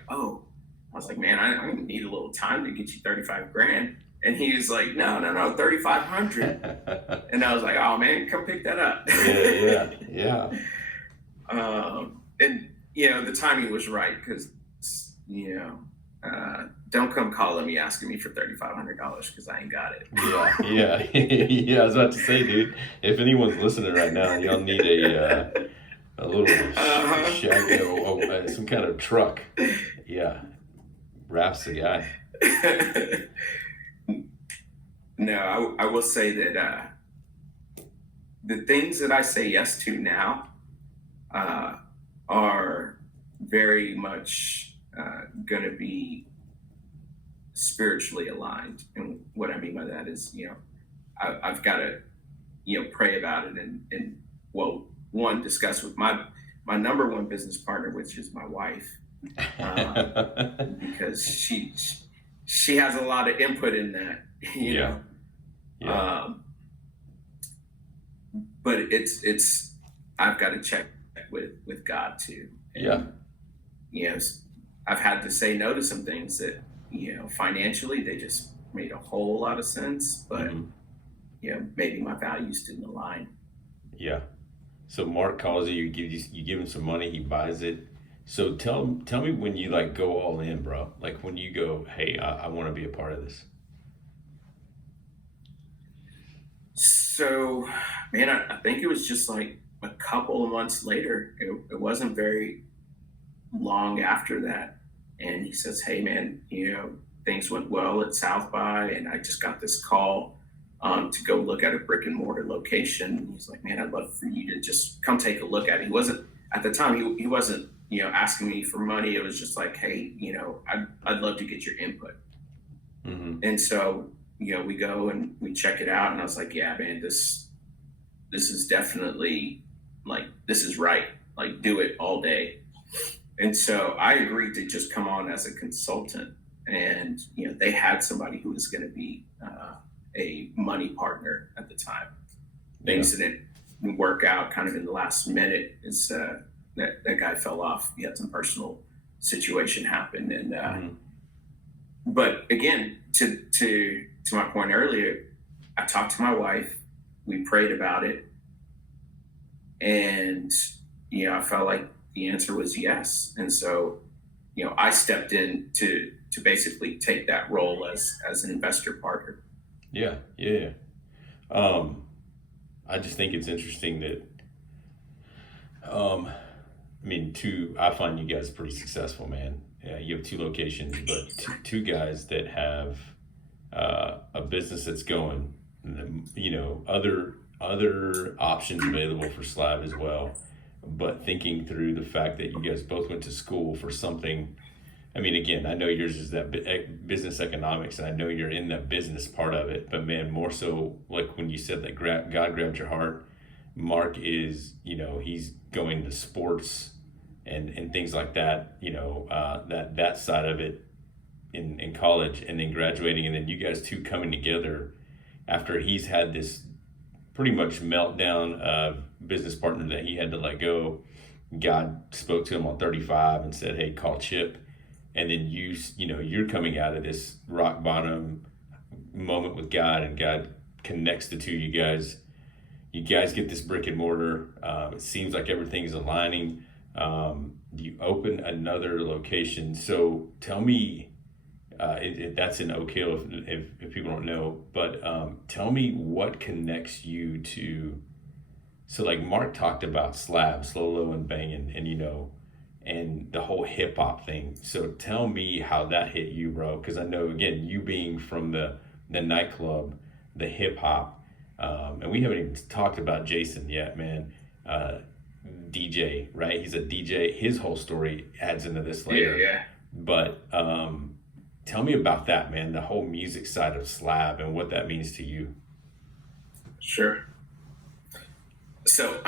man, I need a little time to get you 35 grand. And he was like, no, 3,500. And I was like, oh man, come pick that up. Yeah. And the timing was right because, don't come calling me asking me for $3,500 because I ain't got it. Yeah. I was about to say, dude, if anyone's listening right now, and y'all need a little shag, some kind of truck. Yeah, Raph's the guy. No, I will say that the things that I say yes to now are very much going to be spiritually aligned. And what I mean by that is, I've got to, pray about it and discuss with my number one business partner, which is my wife, because she has a lot of input in that, Yeah. But it's I've got to check with God too. And, I've had to say no to some things that, financially they just made a whole lot of sense, but maybe my values didn't align. Yeah. So Mark calls you give him some money, he buys it. So tell me when you like go all in, bro. Like when you go, hey, I want to be a part of this. So, man, I think it was just like a couple of months later. It wasn't very long after that. And he says, hey, man, things went well at South by, and I just got this call to go look at a brick and mortar location. And he's like, man, I'd love for you to just come take a look at it. He wasn't, at the time, he wasn't, asking me for money. It was just like, hey, I'd love to get your input. Mm-hmm. And so, we go and we check it out. And I was like, yeah, man, this is definitely like, this is right. Like, do it all day. And so I agreed to just come on as a consultant, and they had somebody who was going to be a money partner at the time. Things didn't work out kind of in the last minute. Is that guy fell off. He had some personal situation happen, and but again, to my point earlier, I talked to my wife. We prayed about it, and I felt like the answer was yes. And so, I stepped in to basically take that role as an investor partner. Yeah. I just think it's interesting that, I find you guys pretty successful, man. Yeah, you have 2 locations, but two guys that have a business that's going, other options available for Slab as well. But thinking through the fact that you guys both went to school for something, again, I know yours is that business economics, and I know you're in that business part of it, but man, more so like when you said that God grabbed your heart. Mark is, he's going to sports and things like that, that side of it in college, and then graduating, and then you guys two coming together after he's had this pretty much meltdown of business partner that he had to let go. God spoke to him on 35 and said, "Hey, call Chip." And then you're coming out of this rock bottom moment with God, and God connects the two of you guys. You guys get this brick and mortar. It seems like everything's aligning. You open another location. So tell me, that's in Oak Hill if people don't know, but tell me what connects you to. So like Mark talked about Slab, slow, low, and banging, and the whole hip hop thing. So tell me how that hit you, bro. Because I know, again, you being from the nightclub, the hip hop, and we haven't even talked about Jason yet, man. DJ, right? He's a DJ. His whole story adds into this later. Yeah. But tell me about that, man. The whole music side of Slab and what that means to you. Sure. So,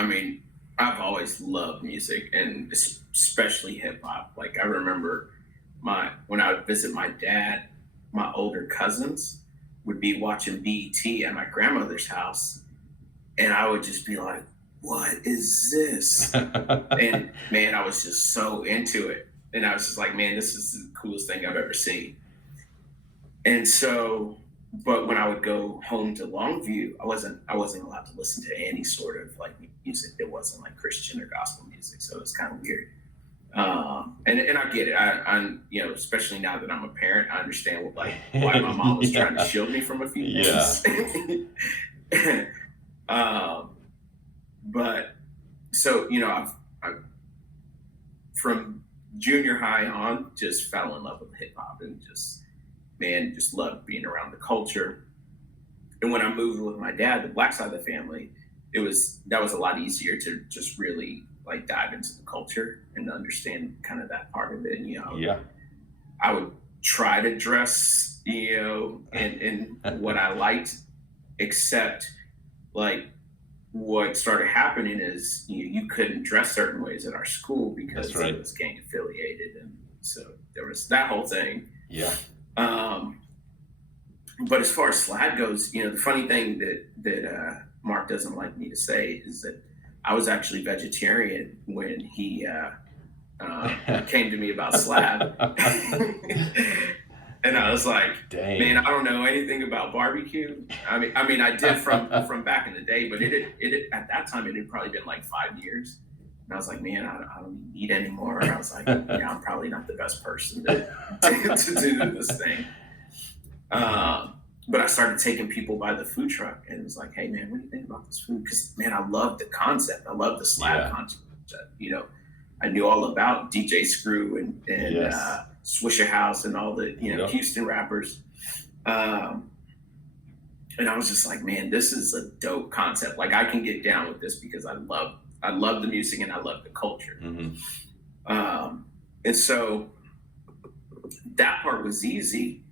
I've always loved music, and especially hip hop. Like, I remember when I would visit my dad, my older cousins would be watching BET at my grandmother's house, and I would just be like, "What is this?" And man, I was just so into it, and I was just like, "Man, this is the coolest thing I've ever seen." And so, but when I would go home to Longview, I wasn't allowed to listen to any sort of like music that wasn't like Christian or gospel music. So it was kind of weird. And I get it. I'm especially now that I'm a parent, I understand why my mom was trying to shield me from a few things. But so, I've from junior high on just fell in love with hip hop and just loved being around the culture. And when I moved with my dad, the black side of the family, that was a lot easier to just really like dive into the culture and understand kind of that part of it. And, I would try to dress, in what I liked, except like what started happening is you couldn't dress certain ways at our school because it was gang affiliated. And so there was that whole thing. Yeah. But as far as Slab goes, the funny thing that Mark doesn't like me to say is that I was actually vegetarian when he came to me about Slab. And I was like, "Dang. Man, I don't know anything about barbecue." I did from back in the day, but it at that time it had probably been like 5 years. And I was like, "Man, I don't eat anymore." And I was like, "Yeah, I'm probably not the best person to do this thing." But I started taking people by the food truck, and it was like, "Hey, man, what do you think about this food?" Because man, I love the concept. I love the Slab concept. I knew all about DJ Screw and Swisher House and all the Houston rappers. And I was just like, "Man, this is a dope concept. Like, I can get down with this because I love the music and I love the culture." Mm-hmm. And so that part was easy.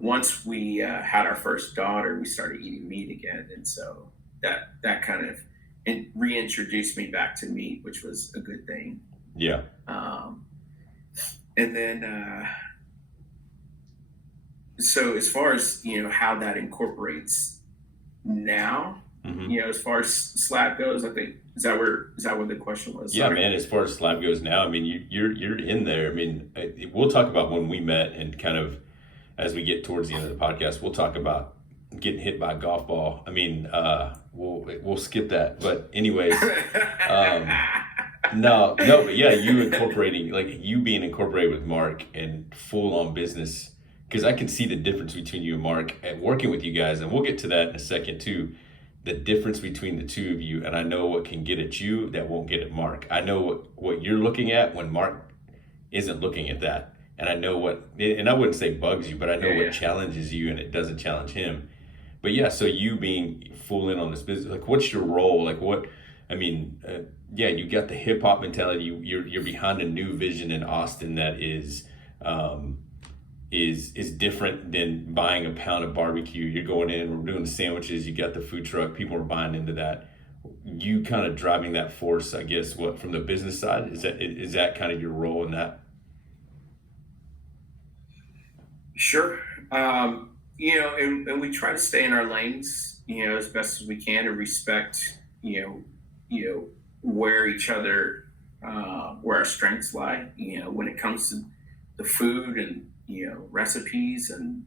Once we had our first daughter, we started eating meat again, and so that kind of reintroduced me back to meat, which was a good thing. Yeah. And then, so as far as how that incorporates now, as far as Slab goes, I think is that what the question was? Yeah, man. As far as Slab goes now, you're in there. We'll talk about when we met and kind of. As we get towards the end of the podcast, we'll talk about getting hit by a golf ball. We'll skip that. But anyways, but yeah, you being incorporated with Mark and full on business because I can see the difference between you and Mark and working with you guys, and we'll get to that in a second too. The difference between the two of you, and I know what can get at you that won't get at Mark. I know what you're looking at when Mark isn't looking at that, and I know what, and I wouldn't say bugs you, but I know what challenges you, and it doesn't challenge him. But yeah, so you being full in on this business, like what's your role? Like what? I mean, yeah, you got the hip hop mentality. You're behind a new vision in Austin that is different than buying a pound of barbecue. You're going in, we're doing the sandwiches. You got the food truck. People are buying into that. You kind of driving that force, I guess. What from the business side is that kind of your role in that? Sure. And we try to stay in our lanes, as best as we can, and respect, where each other, where our strengths lie, when it comes to the food and, recipes and,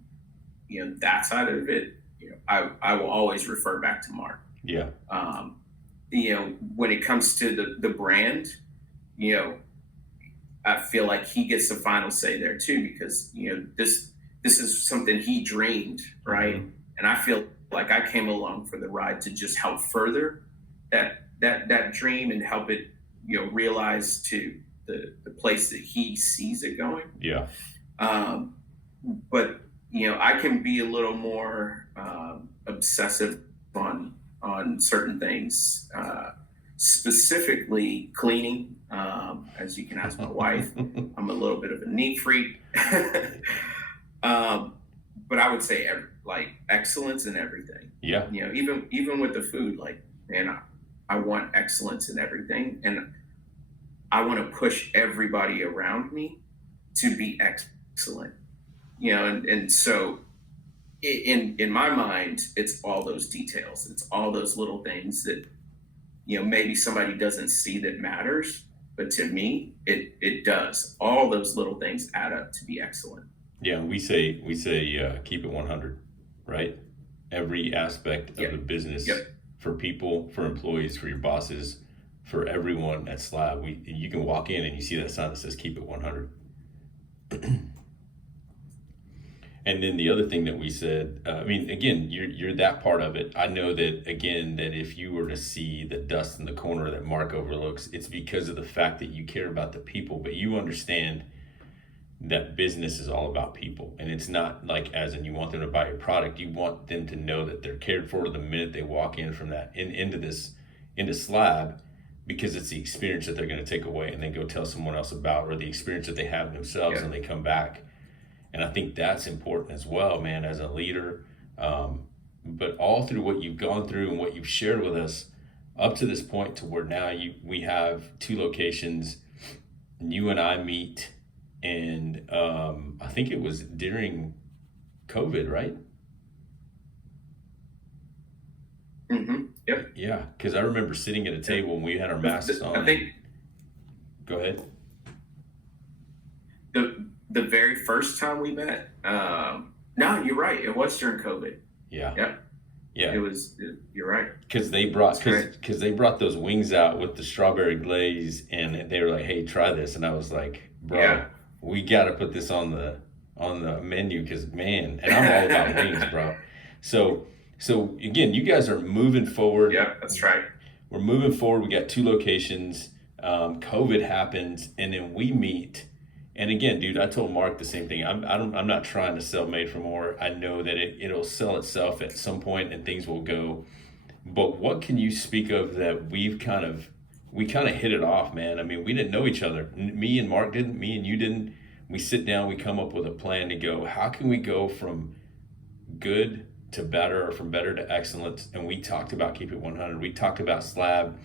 that side of it, I will always refer back to Mark. Yeah. When it comes to the brand, I feel like he gets the final say there too, because, this is something he dreamed, right? Mm-hmm. And I feel like I came along for the ride to just help further that dream and help it, realize to the place that he sees it going. Yeah. But I can be a little more obsessive on certain things, specifically cleaning. As you can ask my wife, I'm a little bit of a neat freak. But I would say excellence in everything. Yeah. Even with the food, like, man, I want excellence in everything, and I want to push everybody around me to be excellent. And so in my mind, it's all those details. It's all those little things that, maybe somebody doesn't see that matters, but to me, it does. All those little things add up to be excellent. Yeah, we say keep it 100, right? Every aspect of the business, for people, for employees, for your bosses, for everyone at Slab. You can walk in and you see that sign that says keep it 100. And then the other thing that we said, again, you're that part of it. I know that, again, that if you were to see the dust in the corner that Mark overlooks, it's because of the fact that you care about the people, but you understand that business is all about people. And it's not like as in you want them to buy your product, you want them to know that they're cared for the minute they walk in from that into Slab, because it's the experience that they're going to take away and then go tell someone else about, or the experience that they have themselves when they come back. And I think that's important as well, man, as a leader. But all through what you've gone through and what you've shared with us up to this point to where now we have 2 locations, you and I meet. And I think it was during COVID, right? Mm-hmm. Yep. Yeah, because I remember sitting at a table and we had our masks on. I think. Go ahead. The very first time we met. No, you're right. It was during COVID. Yeah. Yep. Yeah. You're right. Because they brought those wings out with the strawberry glaze, and they were like, "Hey, try this," and I was like, "Bro." Yeah. We got to put this on the menu, because, man, and I'm all about wings, bro. So again, you guys are moving forward. Yeah, that's right. We're moving forward. We got 2 locations. COVID happens, and then we meet. And again, dude, I told Mark the same thing. I'm not trying to sell Made4More. I know that it'll sell itself at some point, and things will go. But what can you speak of that we kind of hit it off, man? I mean, we didn't know each other. Me and Mark didn't, me and you didn't. We sit down, we come up with a plan to go, how can we go from good to better, or from better to excellence? And we talked about keep it 100. We talked about Slab,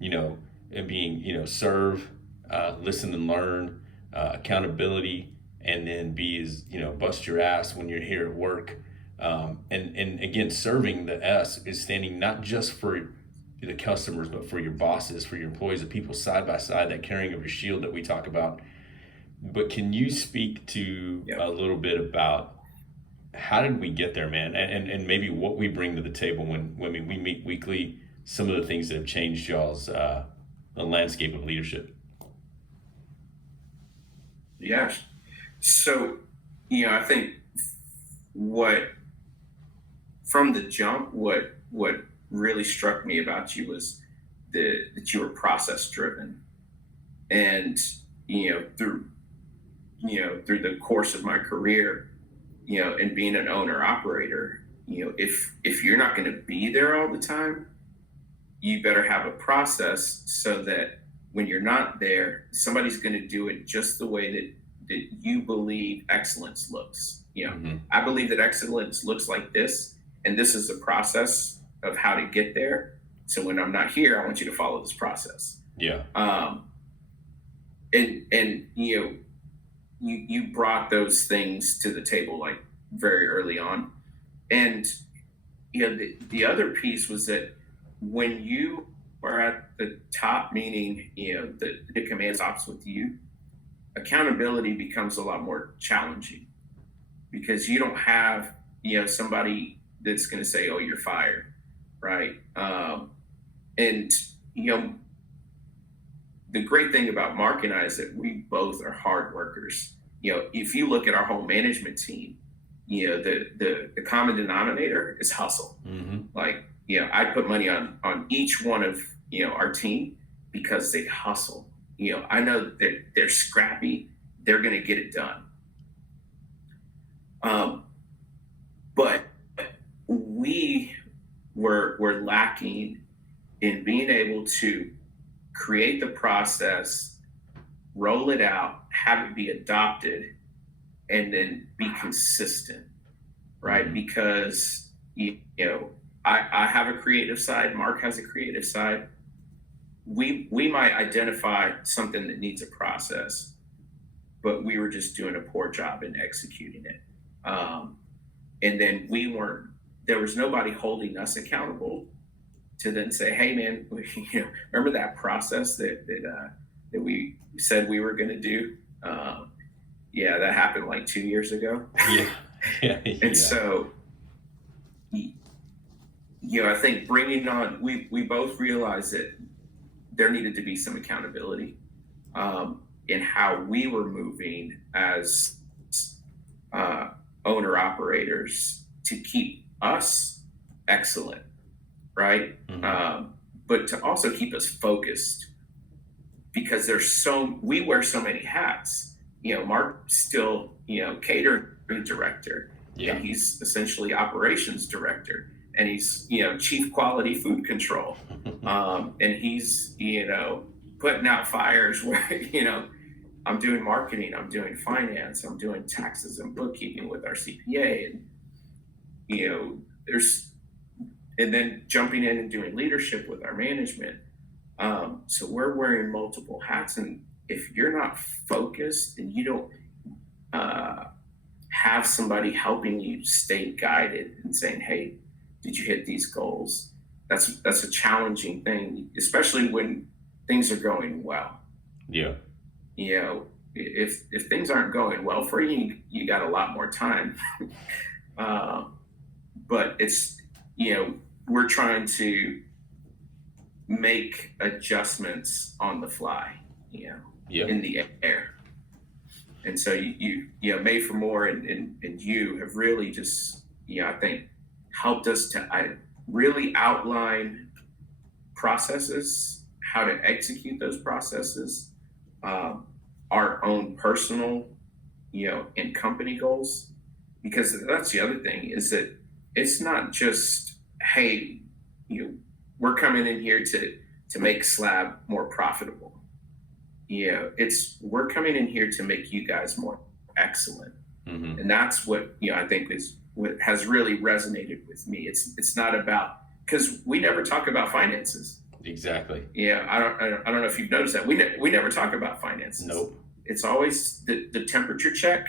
it being, serve, listen and learn, accountability, and then bust your ass when you're here at work. And again, serving, the S is standing not just for the customers, but for your bosses, for your employees, the people side by side, that carrying of your shield that we talk about. But can you speak to a little bit about how did we get there, man? And maybe what we bring to the table when we meet weekly, some of the things that have changed y'all's the landscape of leadership. Yeah. So, I think what from the jump, what really struck me about you was that you were process driven, and through the course of my career, and being an owner operator, if you're not going to be there all the time, you better have a process so that when you're not there, somebody's going to do it just the way that you believe excellence looks. I believe that excellence looks like this, and this is a process of how to get there. So when I'm not here, I want you to follow this process. Yeah. And you brought those things to the table like very early on. And the other piece was that when you are at the top, meaning the command stops with you, accountability becomes a lot more challenging, because you don't have somebody that's going to say, oh, you're fired, right? And the great thing about Mark and I is that we both are hard workers. If you look at our whole management team, the common denominator is hustle. Like, I put money on each one of our team because they hustle. I know that they're scrappy, they're going to get it done. But we were lacking in being able to create the process, roll it out, have it be adopted, and then be consistent, right? Because I have a creative side, Mark has a creative side. We might identify something that needs a process, but we were just doing a poor job in executing it. And then there was nobody holding us accountable to then say, hey man, remember that process that we said we were going to do? Yeah, that happened like 2 years ago. And so, I think bringing on, we both realized that there needed to be some accountability in how we were moving as owner operators to keep us excellent, right? But to also keep us focused, because we wear so many hats. Mark's still, catering director, and he's essentially operations director, and he's, chief quality food control. And he's, putting out fires where, I'm doing marketing, I'm doing finance, I'm doing taxes and bookkeeping with our CPA, and, and then jumping in and doing leadership with our management. So we're wearing multiple hats, and if you're not focused and you don't have somebody helping you stay guided and saying, hey, did you hit these goals? That's a challenging thing, especially when things are going well. Yeah. If things aren't going well for you, you got a lot more time. But it's, we're trying to make adjustments on the fly, in the air. And so you Made4More and you have really just, I think, helped us to really outline processes, how to execute those processes, our own personal, and company goals. Because that's the other thing, is that it's not just, hey, we're coming in here to make Slab more profitable. We're coming in here to make you guys more excellent. And that's what, I think is what has really resonated with me. It's not about, because we never talk about finances. Exactly. I don't know if you've noticed that. We never talk about finances. Nope. It's always the temperature check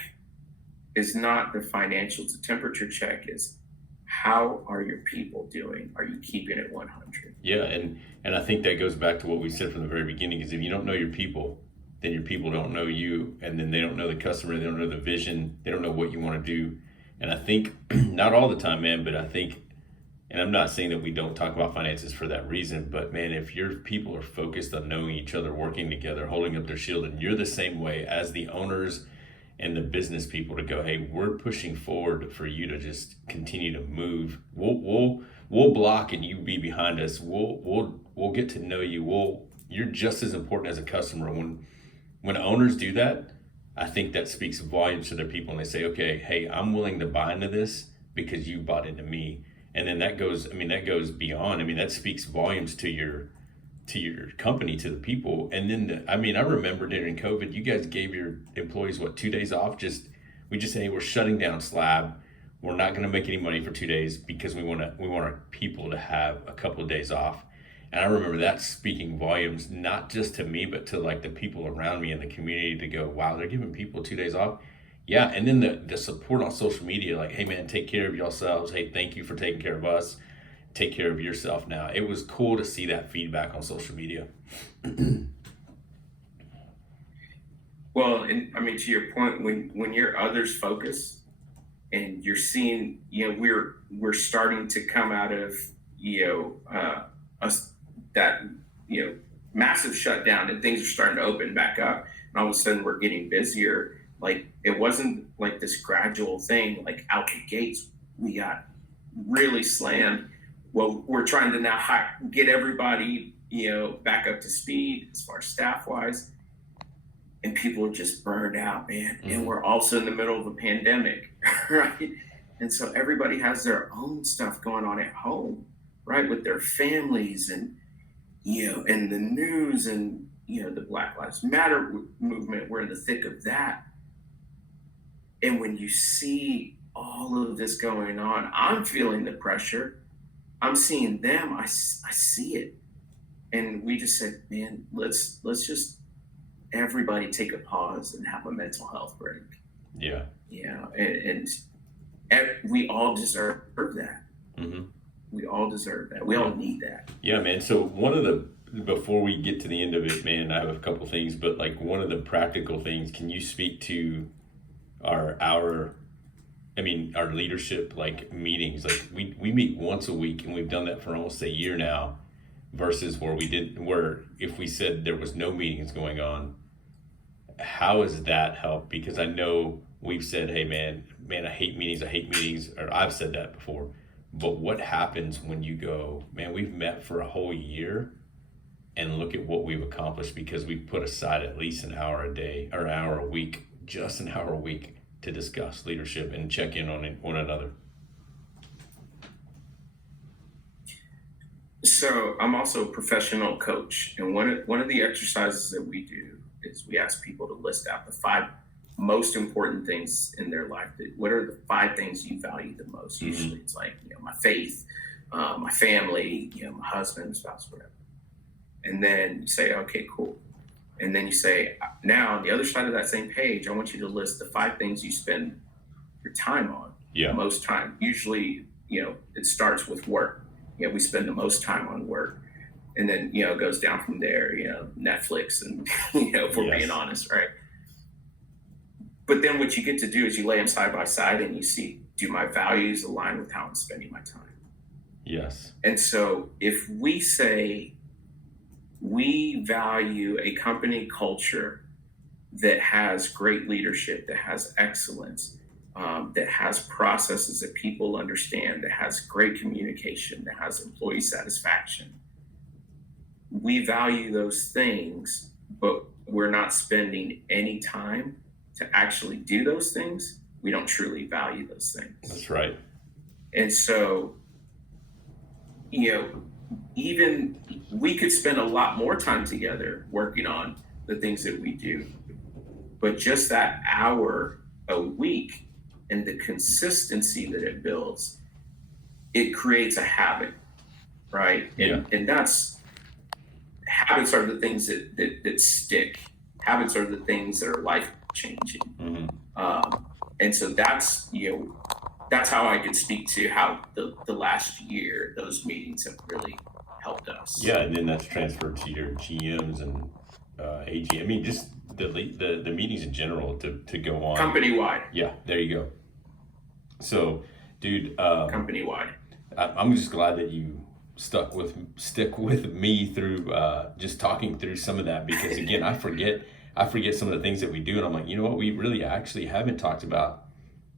is not the financial. The temperature check is, how are your people doing? Are you keeping it 100? Yeah, and I think that goes back to what we said from the very beginning, is if you don't know your people, then your people don't know you, and then they don't know the customer, they don't know the vision, they don't know what you want to do. And I think, not all the time, man, but I think, and I'm not saying that we don't talk about finances for that reason, but man, if your people are focused on knowing each other, working together, holding up their shield, and you're the same way as the owners and the business people to go, hey, we're pushing forward for you to just continue to move. We'll block and you be behind us. We'll get to know you. You're just as important as a customer. When owners do that, I think that speaks volumes to their people, and they say, okay, hey, I'm willing to buy into this because you bought into me. And then that goes beyond. That speaks volumes to your company, to the people. And then I remember during COVID, you guys gave your employees 2 days off. We just say, hey, we're shutting down Slab. We're not going to make any money for 2 days because we want our people to have a couple of days off. And I remember that speaking volumes, not just to me, but to like the people around me in the community, to go, wow, they're giving people 2 days off. Yeah. And then the support on social media, like, hey man, take care of yourselves. Hey, thank you for taking care of us. Take care of yourself now. It was cool to see that feedback on social media. Well, and to your point, when you're others focused and you're seeing, we're starting to come out of, that massive shutdown, and things are starting to open back up, and all of a sudden we're getting busier. Like, it wasn't like this gradual thing, like out the gates we got really slammed. Well, we're trying to now get everybody back up to speed as far as staff wise, and people are just burned out, man. Mm-hmm. And we're also in the middle of a pandemic, right? And so everybody has their own stuff going on at home, right, with their families, and and the news, and the Black Lives Matter movement. We're in the thick of that. And when you see all of this going on, I'm feeling the pressure. I'm seeing them. I see it. And we just said, man, let's just everybody take a pause and have a mental health break. Yeah. Yeah. And we all deserve that. Mm-hmm. We all deserve that. We all need that. Yeah, man. So before we get to the end of it, man, I have a couple things, but like one of the practical things, can you speak to our leadership, like meetings? Like we meet once a week, and we've done that for almost a year now, versus where if we said there was no meetings going on. How has that helped? Because I know we've said, hey man, I hate meetings, or I've said that before. But what happens when you go, man, we've met for a whole year and look at what we've accomplished because we've put aside at least an hour a day or an hour a week, just an hour a week, to discuss leadership and check in on one another. So I'm also a professional coach, and one of the exercises that we do is we ask people to list out the 5 most important things in their life. What are the 5 things you value the most? Mm-hmm. Usually it's like, my faith, my family, my husband, spouse, whatever. And then you say, okay, cool. And then you say, now on the other side of that same page, I want you to list the 5 things you spend your time on. Yeah. Most time. Usually, it starts with work. We spend the most time on work. And then, it goes down from there, Netflix and, if we're being honest, right? But then what you get to do is you lay them side by side and you see, do my values align with how I'm spending my time? Yes. And so if we say we value a company culture that has great leadership, that has excellence, that has processes that people understand, that has great communication, that has employee satisfaction, we value those things, but we're not spending any time to actually do those things, we don't truly value those things. That's right. And so, even we could spend a lot more time together working on the things that we do, but just that hour a week and the consistency that it builds, it creates a habit, right? And that's, habits are the things that stick. Habits are the things that are life changing. Mm-hmm. And so that's how I could speak to how the last year those meetings have really helped us. Yeah, and then that's transferred to your GMs and AG. Just the meetings in general to go on company wide. Yeah, there you go. So, dude, company wide. I'm just glad that you stick with me through just talking through some of that, because again, I forget I forget some of the things that we do, and I'm like, you know what, we really actually haven't talked about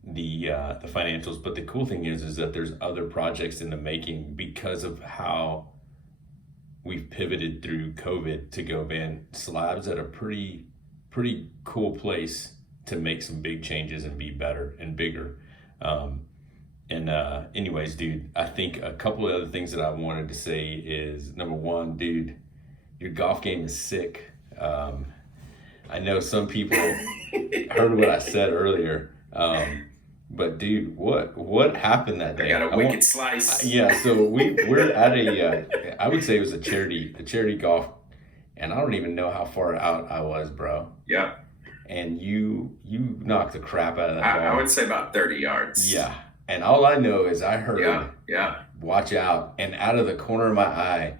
the financials. But the cool thing is that there's other projects in the making because of how we've pivoted through COVID to go, man, Slab's at a pretty cool place to make some big changes and be better and bigger. Anyways, dude, I think a couple of other things that I wanted to say is, number one, dude, your golf game is sick. I know some people heard what I said earlier, but dude, what happened that day? I got a wicked slice. Yeah, so we're at a, I would say it was a charity golf, and I don't even know how far out I was, bro. Yeah. And you knocked the crap out of that ball. I would say about 30 yards. Yeah. And all I know is I heard, yeah, watch out. And out of the corner of my eye,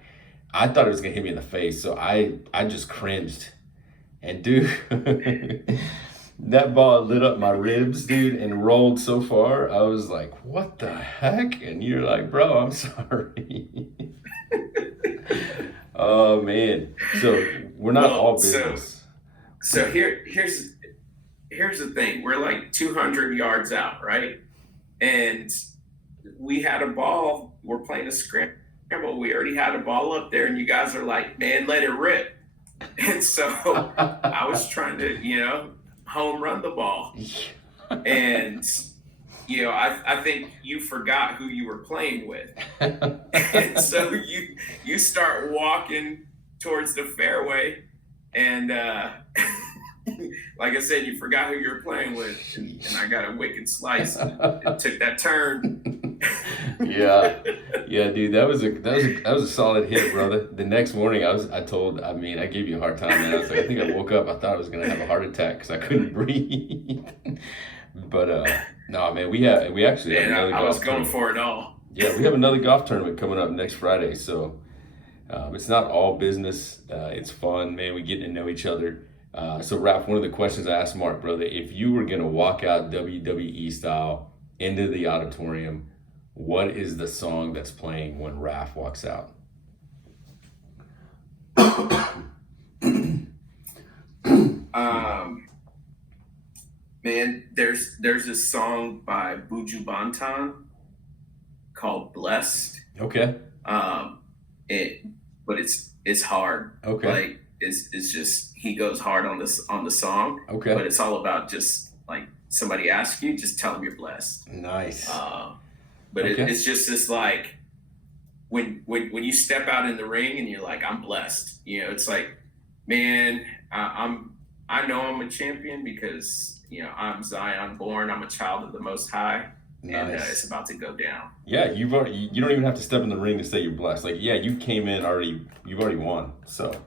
I thought it was going to hit me in the face. So I just cringed. And dude, that ball lit up my ribs, dude, and rolled so far. I was like, what the heck? And you're like, bro, I'm sorry. Oh, man. So we're not all business. So here's the thing. We're like 200 yards out, right? And we had a ball. We're playing a scramble. We already had a ball up there, and you guys are like, man, let it rip. And so I was trying to, home run the ball. And, I think you forgot who you were playing with. And so you start walking towards the fairway, and like I said, you forgot who you were playing with, and I got a wicked slice. It took that turn. Yeah, dude, that was a solid hit, brother. The next morning, I gave you a hard time, man. I was like, I think I woke up, I thought I was gonna have a heart attack because I couldn't breathe. But no, man, we actually have another golf. I was going for it all. Yeah, we have another golf tournament coming up next Friday, so it's not all business. It's fun, man. We get to know each other. So, Raph, one of the questions I asked Mark, brother, if you were going to walk out WWE style into the auditorium, what is the song that's playing when Raph walks out? Man, there's this song by Buju Banton called "Blessed." Okay. But it's hard. Okay. Like it's just, he goes hard on the song. Okay. But it's all about just like, somebody asks you, just tell them you're blessed. Nice. But okay. It's just this, like, when you step out in the ring and you're like, I'm blessed. It's like, man, I know I'm a champion because I'm Zion born. I'm a child of the Most High. Nice. And it's about to go down. Yeah, you don't even have to step in the ring to say you're blessed. Like, yeah, you came in you've already won. So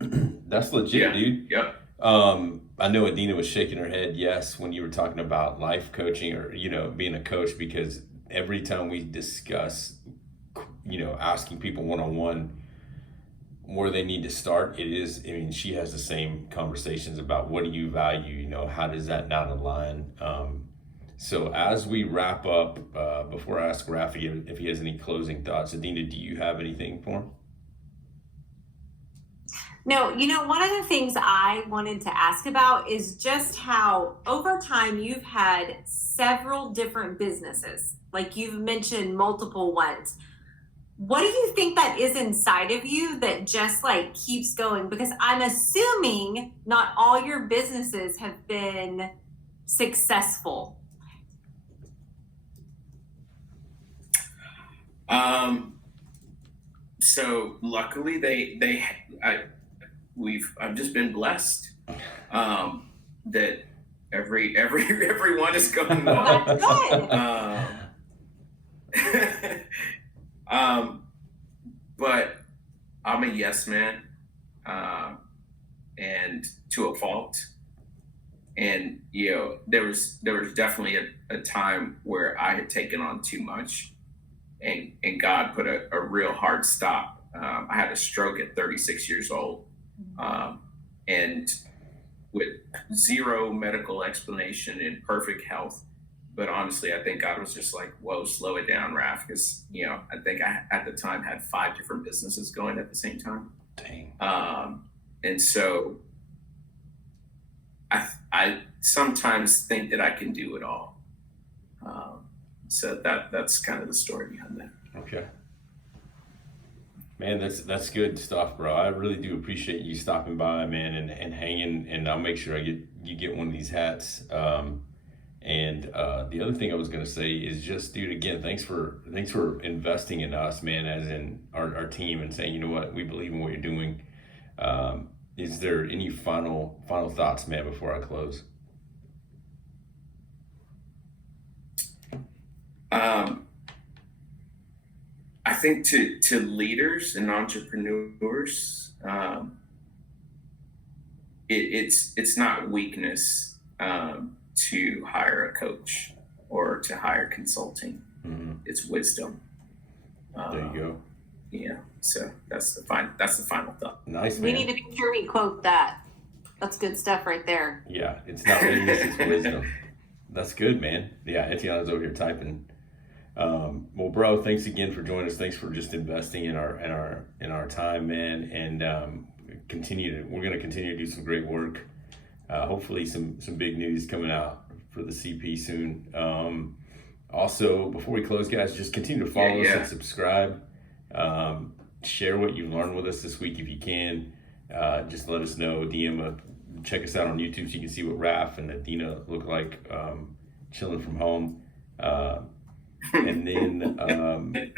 that's legit, dude. Yep. I know Adina was shaking her head yes when you were talking about life coaching or being a coach, because every time we discuss asking people one-on-one where they need to start, she has the same conversations about what do you value, how does that not align. So as we wrap up, before I ask Rafi if he has any closing thoughts, Adina, do you have anything for him? No, one of the things I wanted to ask about is just how over time you've had several different businesses. Like, you've mentioned multiple ones. What do you think that is inside of you that just like keeps going? Because I'm assuming not all your businesses have been successful. So luckily I've just been blessed that everyone is going well. But I'm a yes man, and to a fault. And there was definitely a time where I had taken on too much, and God put a real hard stop. I had a stroke at 36 years old, and with zero medical explanation and perfect health. But honestly, I think God was just like, whoa, slow it down, Raph. Because, I think I, at the time, had 5 different businesses going at the same time. Dang. And so I sometimes think that I can do it all. So that's kind of the story behind that. Okay. Man, that's good stuff, bro. I really do appreciate you stopping by, man, and hanging. And I'll make sure you get one of these hats. And the other thing I was gonna say is just, dude, again, thanks for investing in us, man, as in our team, and saying, you know what, we believe in what you're doing. Is there any final thoughts, man, before I close? I think to leaders and entrepreneurs, it's not weakness to hire a coach or to hire consulting. Mm-hmm. It's wisdom. There you go. Yeah. So that's the final thought. Nice, man. We need to make sure we quote that. That's good stuff right there. Yeah, it's not weakness, it's wisdom. That's good, man. Yeah, Etienne's over here typing. Well, bro, thanks again for joining us. Thanks for just investing in our time, man. And we're gonna continue to do some great work. Hopefully some big news coming out for the CP soon. Also, before we close, guys, just continue to follow us and subscribe. Share what you've learned with us this week if you can. Just let us know. Check us out on YouTube so you can see what Raph and Adina look like chilling from home. And then,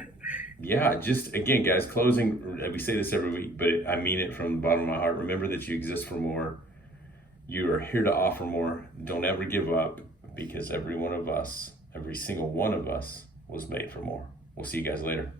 just again, guys, closing, we say this every week, but I mean it from the bottom of my heart. Remember that you exist for more. You are here to offer more. Don't ever give up, because every single one of us was made for more. We'll see you guys later.